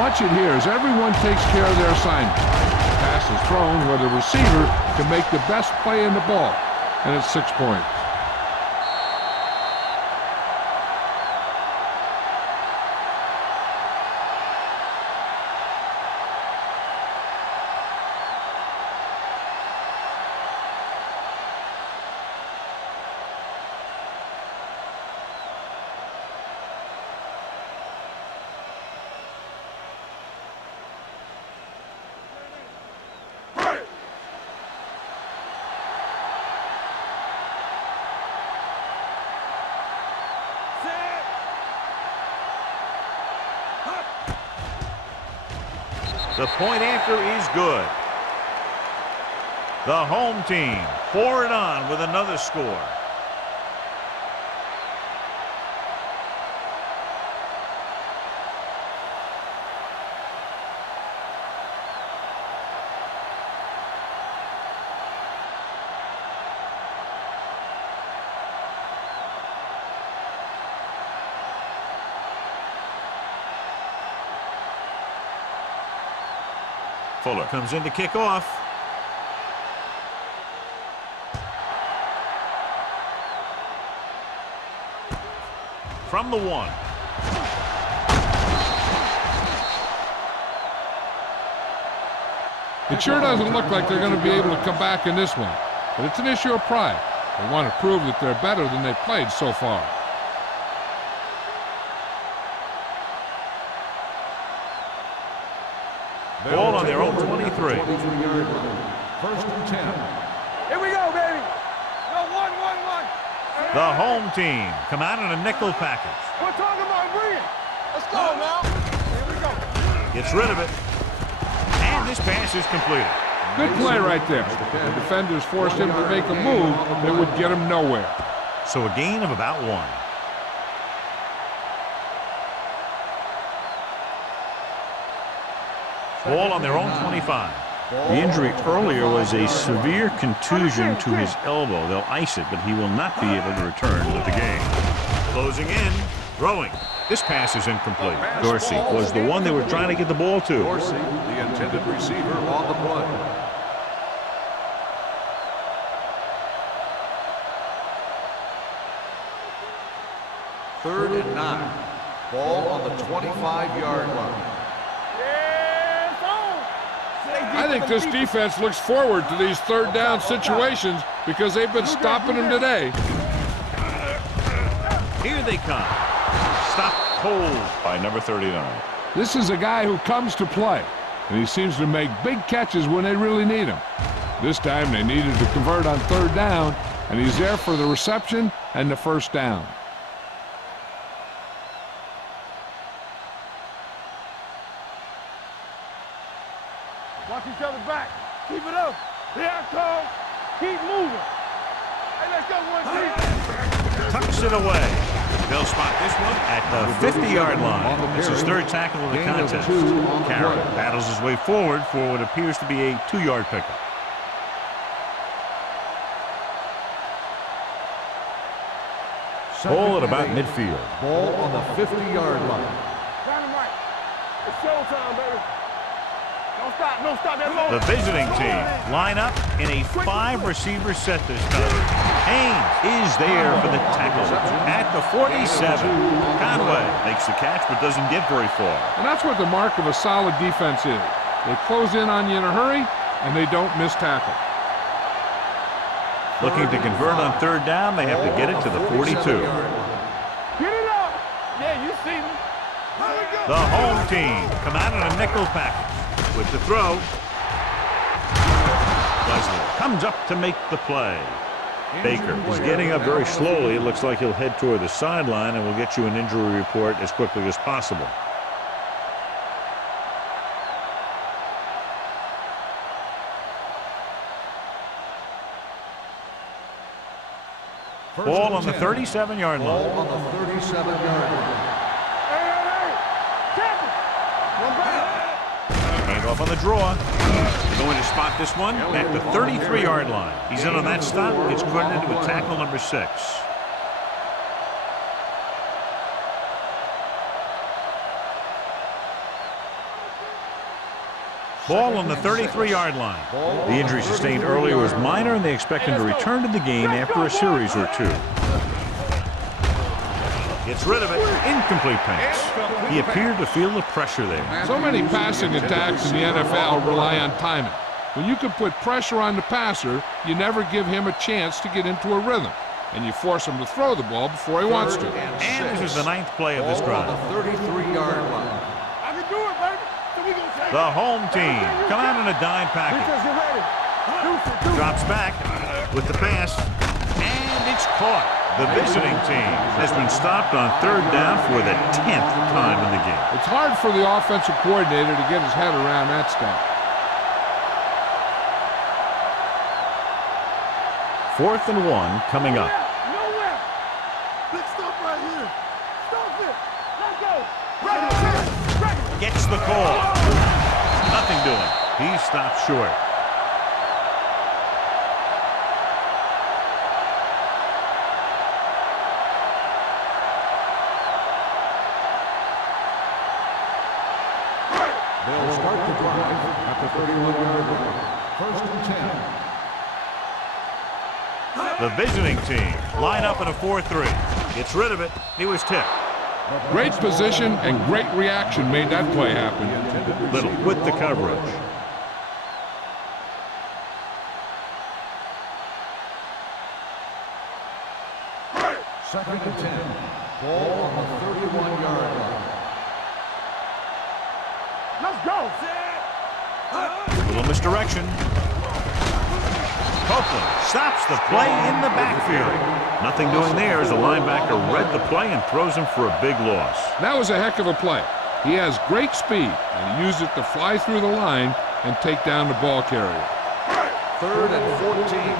Watch it here as everyone takes care of their assignment. The pass is thrown where the receiver can make the best play in the ball, and it's 6 points. The point after is good. The home team pour it on with another score. Fuller comes in to kick off. From the 1. It sure doesn't look like they're going to be able to come back in this one, but it's an issue of pride. They want to prove that they're better than they've played so far. Ball on their own 23. 23-yard line. First and 10. Here we go, baby. No, 1-1-1. The home team come out in a nickel package. We're talking about bringing. Let's go now. Here we go. Gets rid of it. And this pass is completed. Good play right there. The defenders forced him to make a move that would get him nowhere. So a gain of about 1. Ball on their own 25. The injury earlier was a severe contusion to his elbow. They'll ice it, but he will not be able to return to the game. Closing in, throwing. This pass is incomplete. Dorsey was the one they were trying to get the ball to. Dorsey, the intended receiver on the play. Third and 9. Ball on the 25-yard line. I think this defense looks forward to these third down situations because they've been stopping them today. Here they come. Stopped cold by number 39. This is a guy who comes to play, and he seems to make big catches when they really need him. This time they needed to convert on third down, and he's there for the reception and the first down. Watch each other back. Keep it up. Here I come. Keep moving. Hey, let's go, one team. Tucks it away. They'll spot this one at the 50-yard line. This is third tackle of the contest. Carey battles his way forward for what appears to be a 2-yard pickup. Ball at about midfield. Ball on the 50-yard line. Dynamite. It's showtime, baby. Don't stop that moment. The visiting team line up in a 5-receiver set this time. Haynes is there for the tackle at the 47. Conway makes the catch but doesn't get very far. And that's what the mark of a solid defense is. They close in on you in a hurry, and they don't miss tackle. Looking to convert on third down, they have to get it to the 42. Get it up. Yeah, you see me. The home team come out in a nickel package with the throw. Leslie comes up to make the play. Baker is getting up very slowly. It looks like he'll head toward the sideline, and we'll get you an injury report as quickly as possible. Ball on the 37-yard line. Ball on the 37-yard line. Hand off on the draw. They're going to spot this one at the 33-yard line. He's in on that stop. Gets credited with tackle number 6. Ball on the 33-yard line. The injury sustained earlier was minor, and they expect him to return to the game after a series or two. Gets rid of it. Incomplete pass. He appeared to feel the pressure there. So many passing attacks in the NFL rely on timing. When you can put pressure on the passer, you never give him a chance to get into a rhythm, and you force him to throw the ball before he wants to. And this is the 9th play of this drive. On the 33-yard line. I can do it, baby. So we gonna take The home team come out in a dime package. Drops back with the pass, and it's caught. The visiting team has been stopped on third down for the 10th time in the game. It's hard for the offensive coordinator to get his head around that stop. 4th and 1 coming up. Nowhere. Big stop right here. Stop it. Let's go. Right. Gets the call. Nothing doing. He stopped short. They'll start the drive at the 31-yard line. 1st and 10. The visiting team line up in a 4-3. Gets rid of it. He was tipped. Great position and great reaction made that play happen. Little with the coverage. Second and 10. Ball on the 31-yard line. Let's go. A little misdirection. Copeland stops the play in the backfield. Nothing doing there as the linebacker read the play and throws him for a big loss. That was a heck of a play. He has great speed, and he used it to fly through the line and take down the ball carrier. 3rd and 14.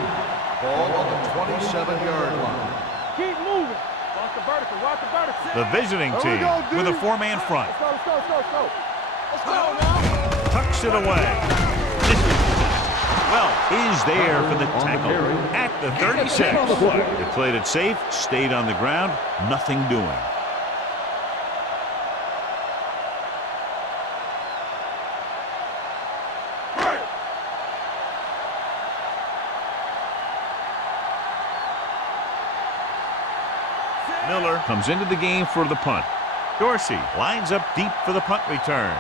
Ball on the 27-yard line. Keep moving. Watch the vertical. Watch the vertical. The visiting team with a 4-man front. Let's go. Let's go now. Tucks it away. Well, is there for the tackle at the 36. They played it safe, stayed on the ground, nothing doing. Miller comes into the game for the punt. Dorsey lines up deep for the punt return.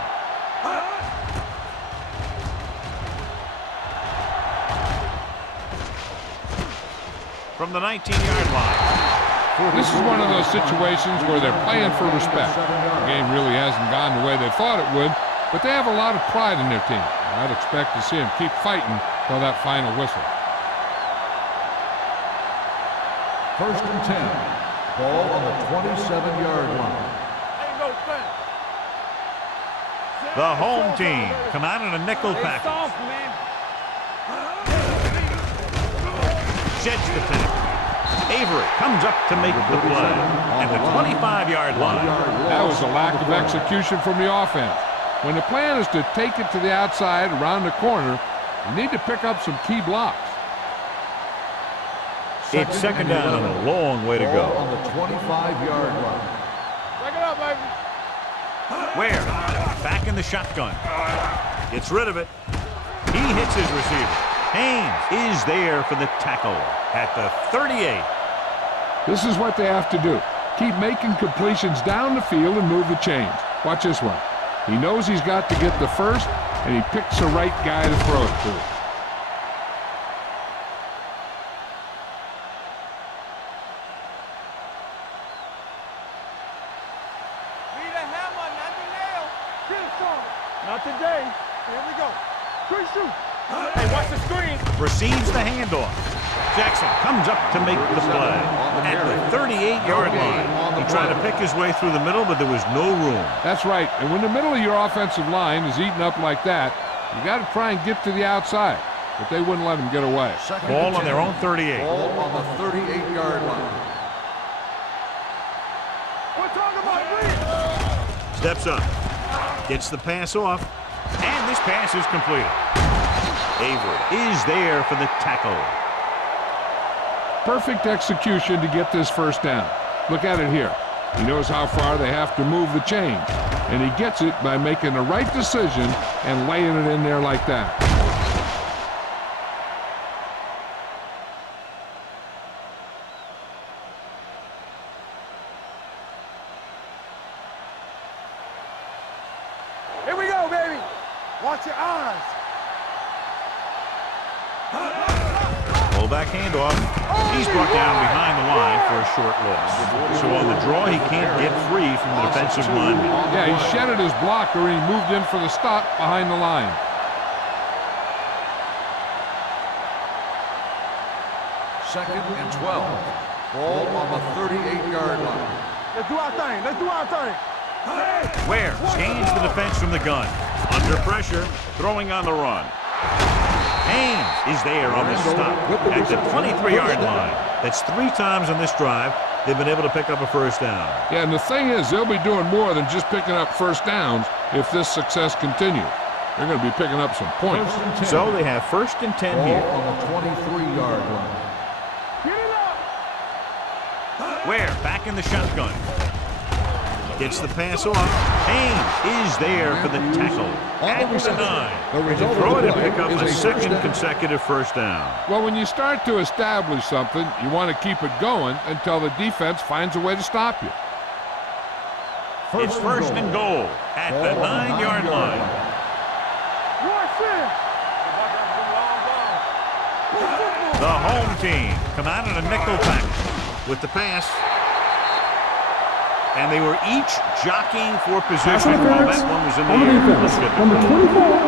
from the 19-yard line. This is one of those situations where they're playing for respect. The game really hasn't gone the way they thought it would, but they have a lot of pride in their team. I'd expect to see them keep fighting till that final whistle. 1st and 10. Ball on the 27-yard line. The home team come out in a nickel package. Sheds the pack. Avery comes up to make the play at the 25-yard line. That was a lack of execution from the offense. When the plan is to take it to the outside around the corner, you need to pick up some key blocks. It's second down and a long way to go. On the 25-yard line. Check it out, baby. Where? Back in the shotgun. Gets rid of it. He hits his receiver. Haynes is there for the tackle at the 38. This is what they have to do. Keep making completions down the field and move the chains. Watch this one. He knows he's got to get the first, and he picks the right guy to throw it to. Not today. Here we go. Quick shoot. Hey, watch the screen. Receives the handoff. Jackson comes up to make the play at the 38-yard line. He tried to pick his way through the middle, but there was no room. That's right. And when the middle of your offensive line is eaten up like that, you got to try and get to the outside. But they wouldn't let him get away. Ball on their own 38. Ball on the 38-yard line. We're talking about Reed. Steps up. Gets the pass off. And this pass is completed. Avery is there for the tackle. Perfect execution to get this first down. Look at it here. He knows how far they have to move the chain. And he gets it by making the right decision and laying it in there like that. Here we go, baby. Watch your eyes. Fullback handoff. He's brought down behind the line for a short loss. So on the draw, he can't get free from the defensive lineman. Yeah, he shedded his blocker and he moved in for the stop behind the line. Second and 12. Ball on the 38-yard line. Let's do our thing. Let's do our thing. Where? Change the defense from the gun. Under pressure, throwing on the run. Haynes is there on the stop at the 23-yard line. That's 3 times on this drive they've been able to pick up a first down. Yeah, and the thing is, they'll be doing more than just picking up first downs if this success continues. They're going to be picking up some points. So they have 1st and 10 Ball here. on the 23-yard line. Get it up. Where? Back in the shotgun. Gets the pass off. Haynes is there for the tackle at the 9. They can throw it and pick up a second consecutive first down. Well, when you start to establish something, you want to keep it going until the defense finds a way to stop you. It's 1st and goal at the 9-yard line. The home team come out in a nickel package with the pass. And they were each jockeying for position while that one was in the air. Let's get the call.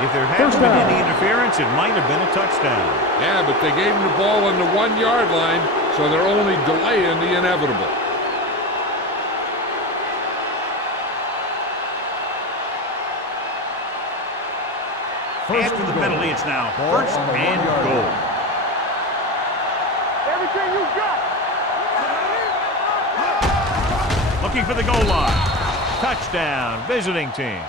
If there hadn't been any interference, it might have been a touchdown. Yeah, but they gave him the ball on the 1-yard line, so they're only delaying the inevitable. After the penalty, it's now 1st and goal. Everything you got. Looking for the goal line. Touchdown, visiting team.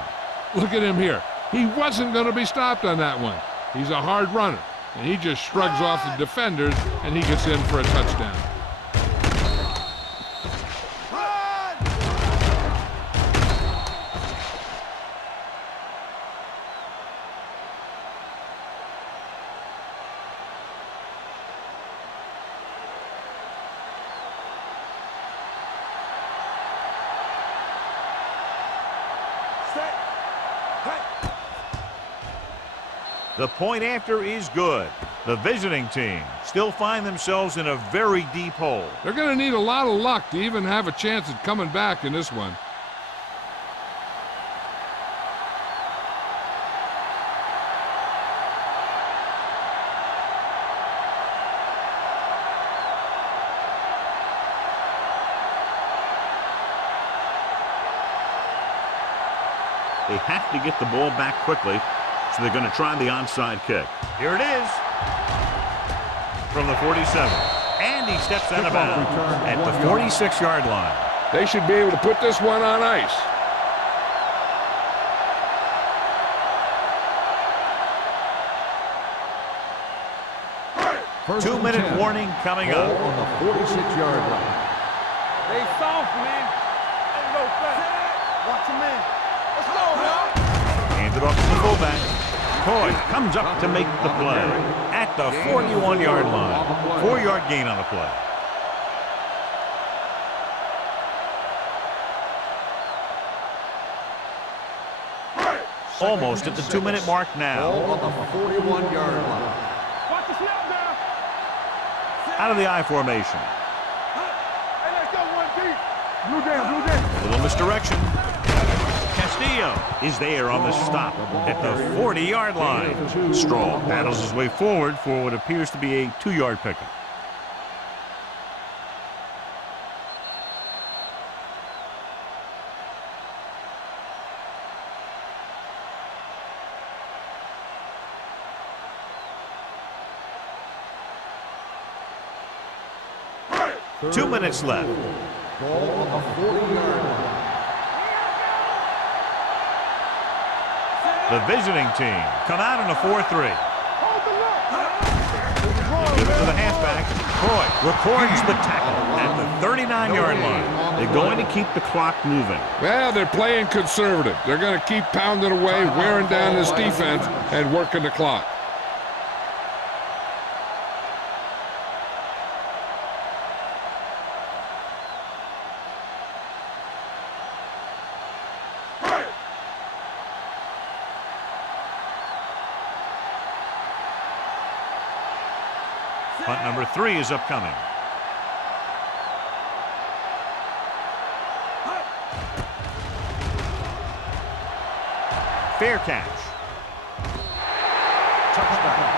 Look at him here. He wasn't going to be stopped on that one. He's a hard runner, and he just shrugs off the defenders, and he gets in for a touchdown. The point after is good. The visiting team still find themselves in a very deep hole. They're going to need a lot of luck to even have a chance at coming back in this one. They have to get the ball back quickly, so they're going to try the onside kick. Here it is from the 47. And he steps out of bounds at the 46-yard line. They should be able to put this one on ice. Two-minute warning coming up. On the 46-yard line. They soft, man. Ain't no fast. Watch him in. Let's go, y'all. Hands it off to the fullback. Coy comes up to make the play at the 41-yard line. 4-yard gain on the play. Almost at the 2-minute mark now. Ball on the 41-yard line. Watch the snap down. Out of the I formation. Hey, let's go one deep. Blue down, blue down. Little misdirection. Castillo is there on the stop at the 40-yard line. Strong battles his way forward for what appears to be a 2-yard pickup. Two minutes left. Ball on the 40-yard line. The visiting team come out in a 4-3. Hold the look. Give it to the halfback. Coy records the tackle at the 39-yard line. They're going to keep the clock moving. Well, they're playing conservative. They're going to keep pounding away, wearing down this defense, and working the clock. Punt number 3 is upcoming. Fair catch. Touchdown.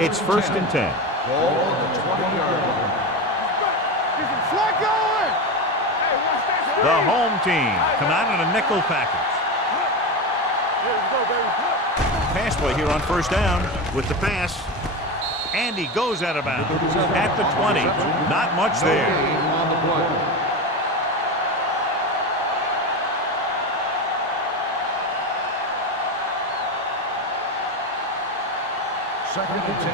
It's first and 10. Ball on the 20-yard line. Slide going. Hey, watch that screen. The home team come out in a nickel package. Here we go, baby. Pass play here on first down with the pass. And he goes out of bounds at the 20. Not much there. On the play. Second and 10.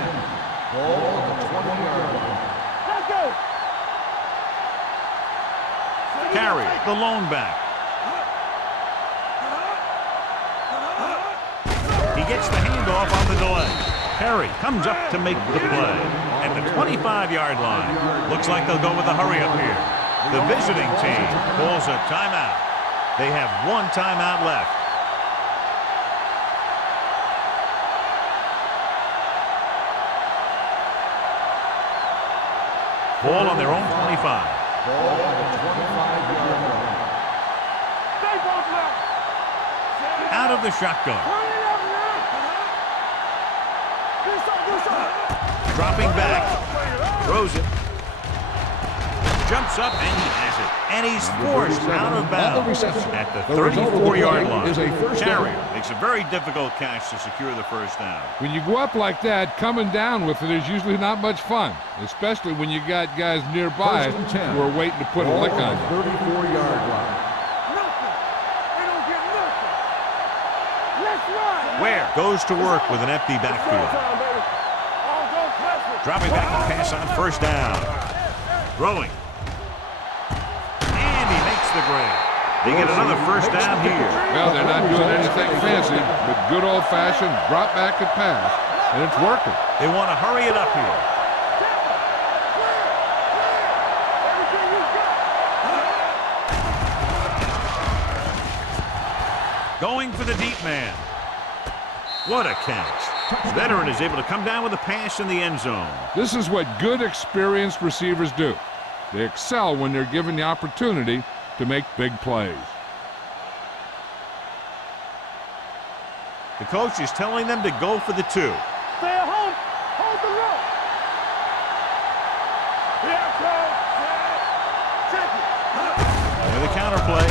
Ball on the 20-yard line. Let's go. Carry the lone back. He gets the handoff on the delay. Perry comes up to make the play at the 25-yard line. Looks like they'll go with a hurry up here. The visiting team calls a timeout. They have one timeout left. Ball on their own 25. Ball on the 25-yard line. Stay both left. Out of the shotgun. Turn it up now. Do something. Dropping back. Throws it. Jumps up and he has it. And he's forced out of bounds at the 34-yard line. Carrier makes a very difficult catch to secure the first down. When you go up like that, coming down with it is usually not much fun, especially when you got guys nearby First and 10. who are waiting to put a lick on you. 34-yard line. Nothing. They don't get nothing. Let's run. Ware goes to work with an empty backfield. Time, baby. Oh, don't press it. Dropping back to pass on first down. Throwing. And he makes the grab. They get another first down here. Well, they're not doing anything fancy, but good old-fashioned drop back and pass. and it's working. They want to hurry it up here. Going for the deep man. What a catch. Veteran is able to come down with a pass in the end zone. This is what good, experienced receivers do. They excel when they're given the opportunity to make big plays. The coach is telling them to go for the 2. Stay at home. Hold the rope. Here comes. Check it. With a counter play.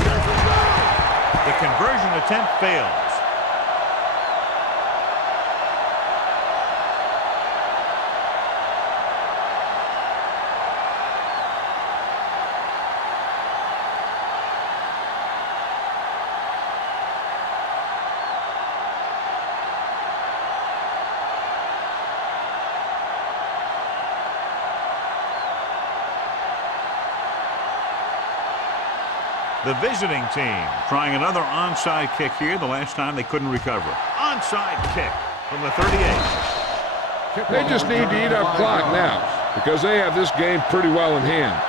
The conversion attempt fails. The visiting team trying another onside kick here. The last time they couldn't recover. Onside kick from the 38. They just need to eat up clock now because they have this game pretty well in hand.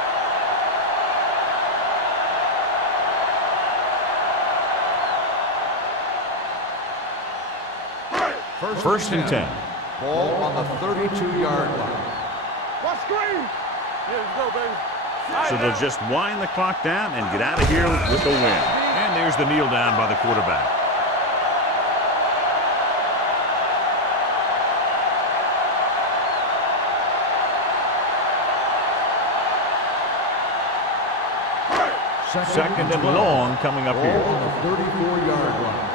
First and 10. Ball on the 32-yard line. Watch screen. Here we go, baby. So they'll just wind the clock down and get out of here with the win. And there's the kneel down by the quarterback. Second and long coming up here. Ball on the 34-yard line.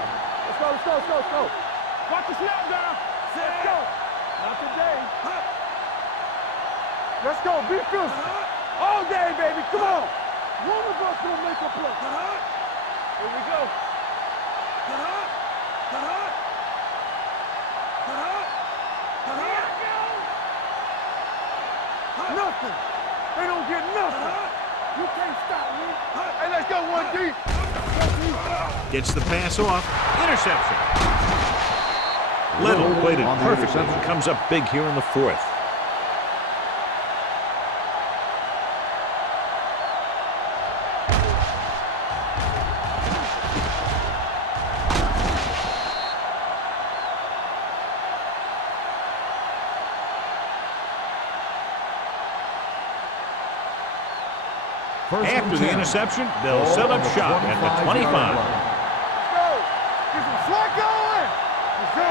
Let's go, let's go, let's go, let's go. Watch the snap down. Let's go. Not today. Let's go. Be physical. All day, baby. Come on. One of us gonna make a play. Here we go. Nothing. They don't get nothing. You can't stop me. Hey, let's go 1D. Gets the pass off. Interception. Little played it perfectly. Comes up big here in the 4th. After the interception, they'll set up shop at the 25.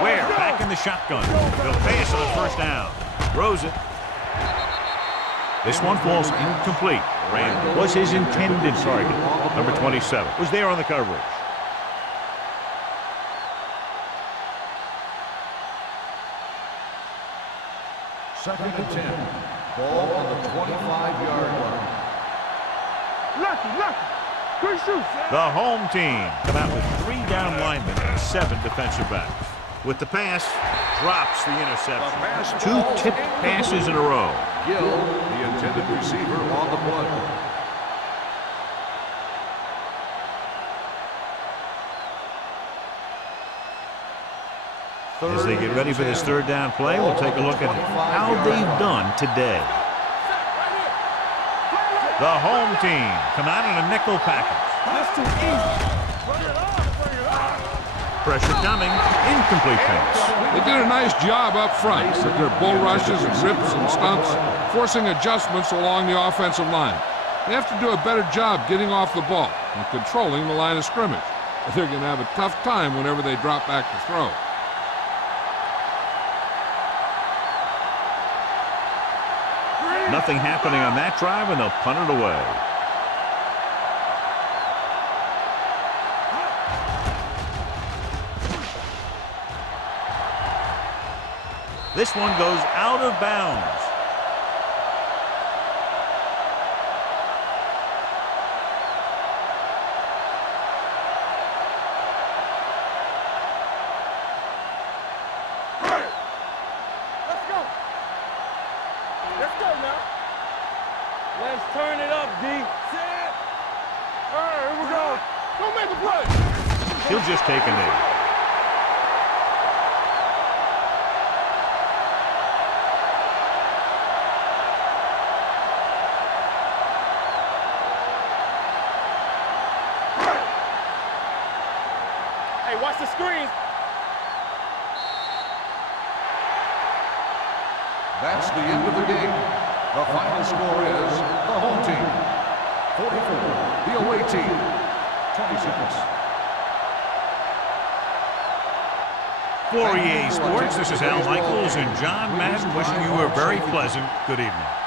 Ware back in the shotgun. They'll pass on the first down. Throws it. This one falls incomplete. Rand was his intended target. Number 27 was there on the coverage. Second and 10. Ball on the 25-yard line. Lucky. Quick shoot. The home team come out with 3 down linemen and 7 defensive backs. With the pass, drops the interception. 2 tipped passes in a row. Gill, the intended receiver, on the play. As they get ready for this 3rd down play, we'll take a look at how they've done today. The home team come out in a nickel package. That's too easy. Pressure coming, incomplete pass. They did a nice job up front with their bull rushes and rips and stunts, forcing adjustments along the offensive line. They have to do a better job getting off the ball and controlling the line of scrimmage. They're going to have a tough time whenever they drop back to throw. Nothing happening on that drive, and they'll punt it away. This one goes out of bounds. Let's go now. Let's turn it up, D. Set. All right, here we go. Don't make a play. He'll just take a knee. Hey, watch the screen. That's the end of the game. The final score is the home team 44, the away team 26. For EA Sports, this is Al Michaels and John Madden wishing you a very pleasant good evening.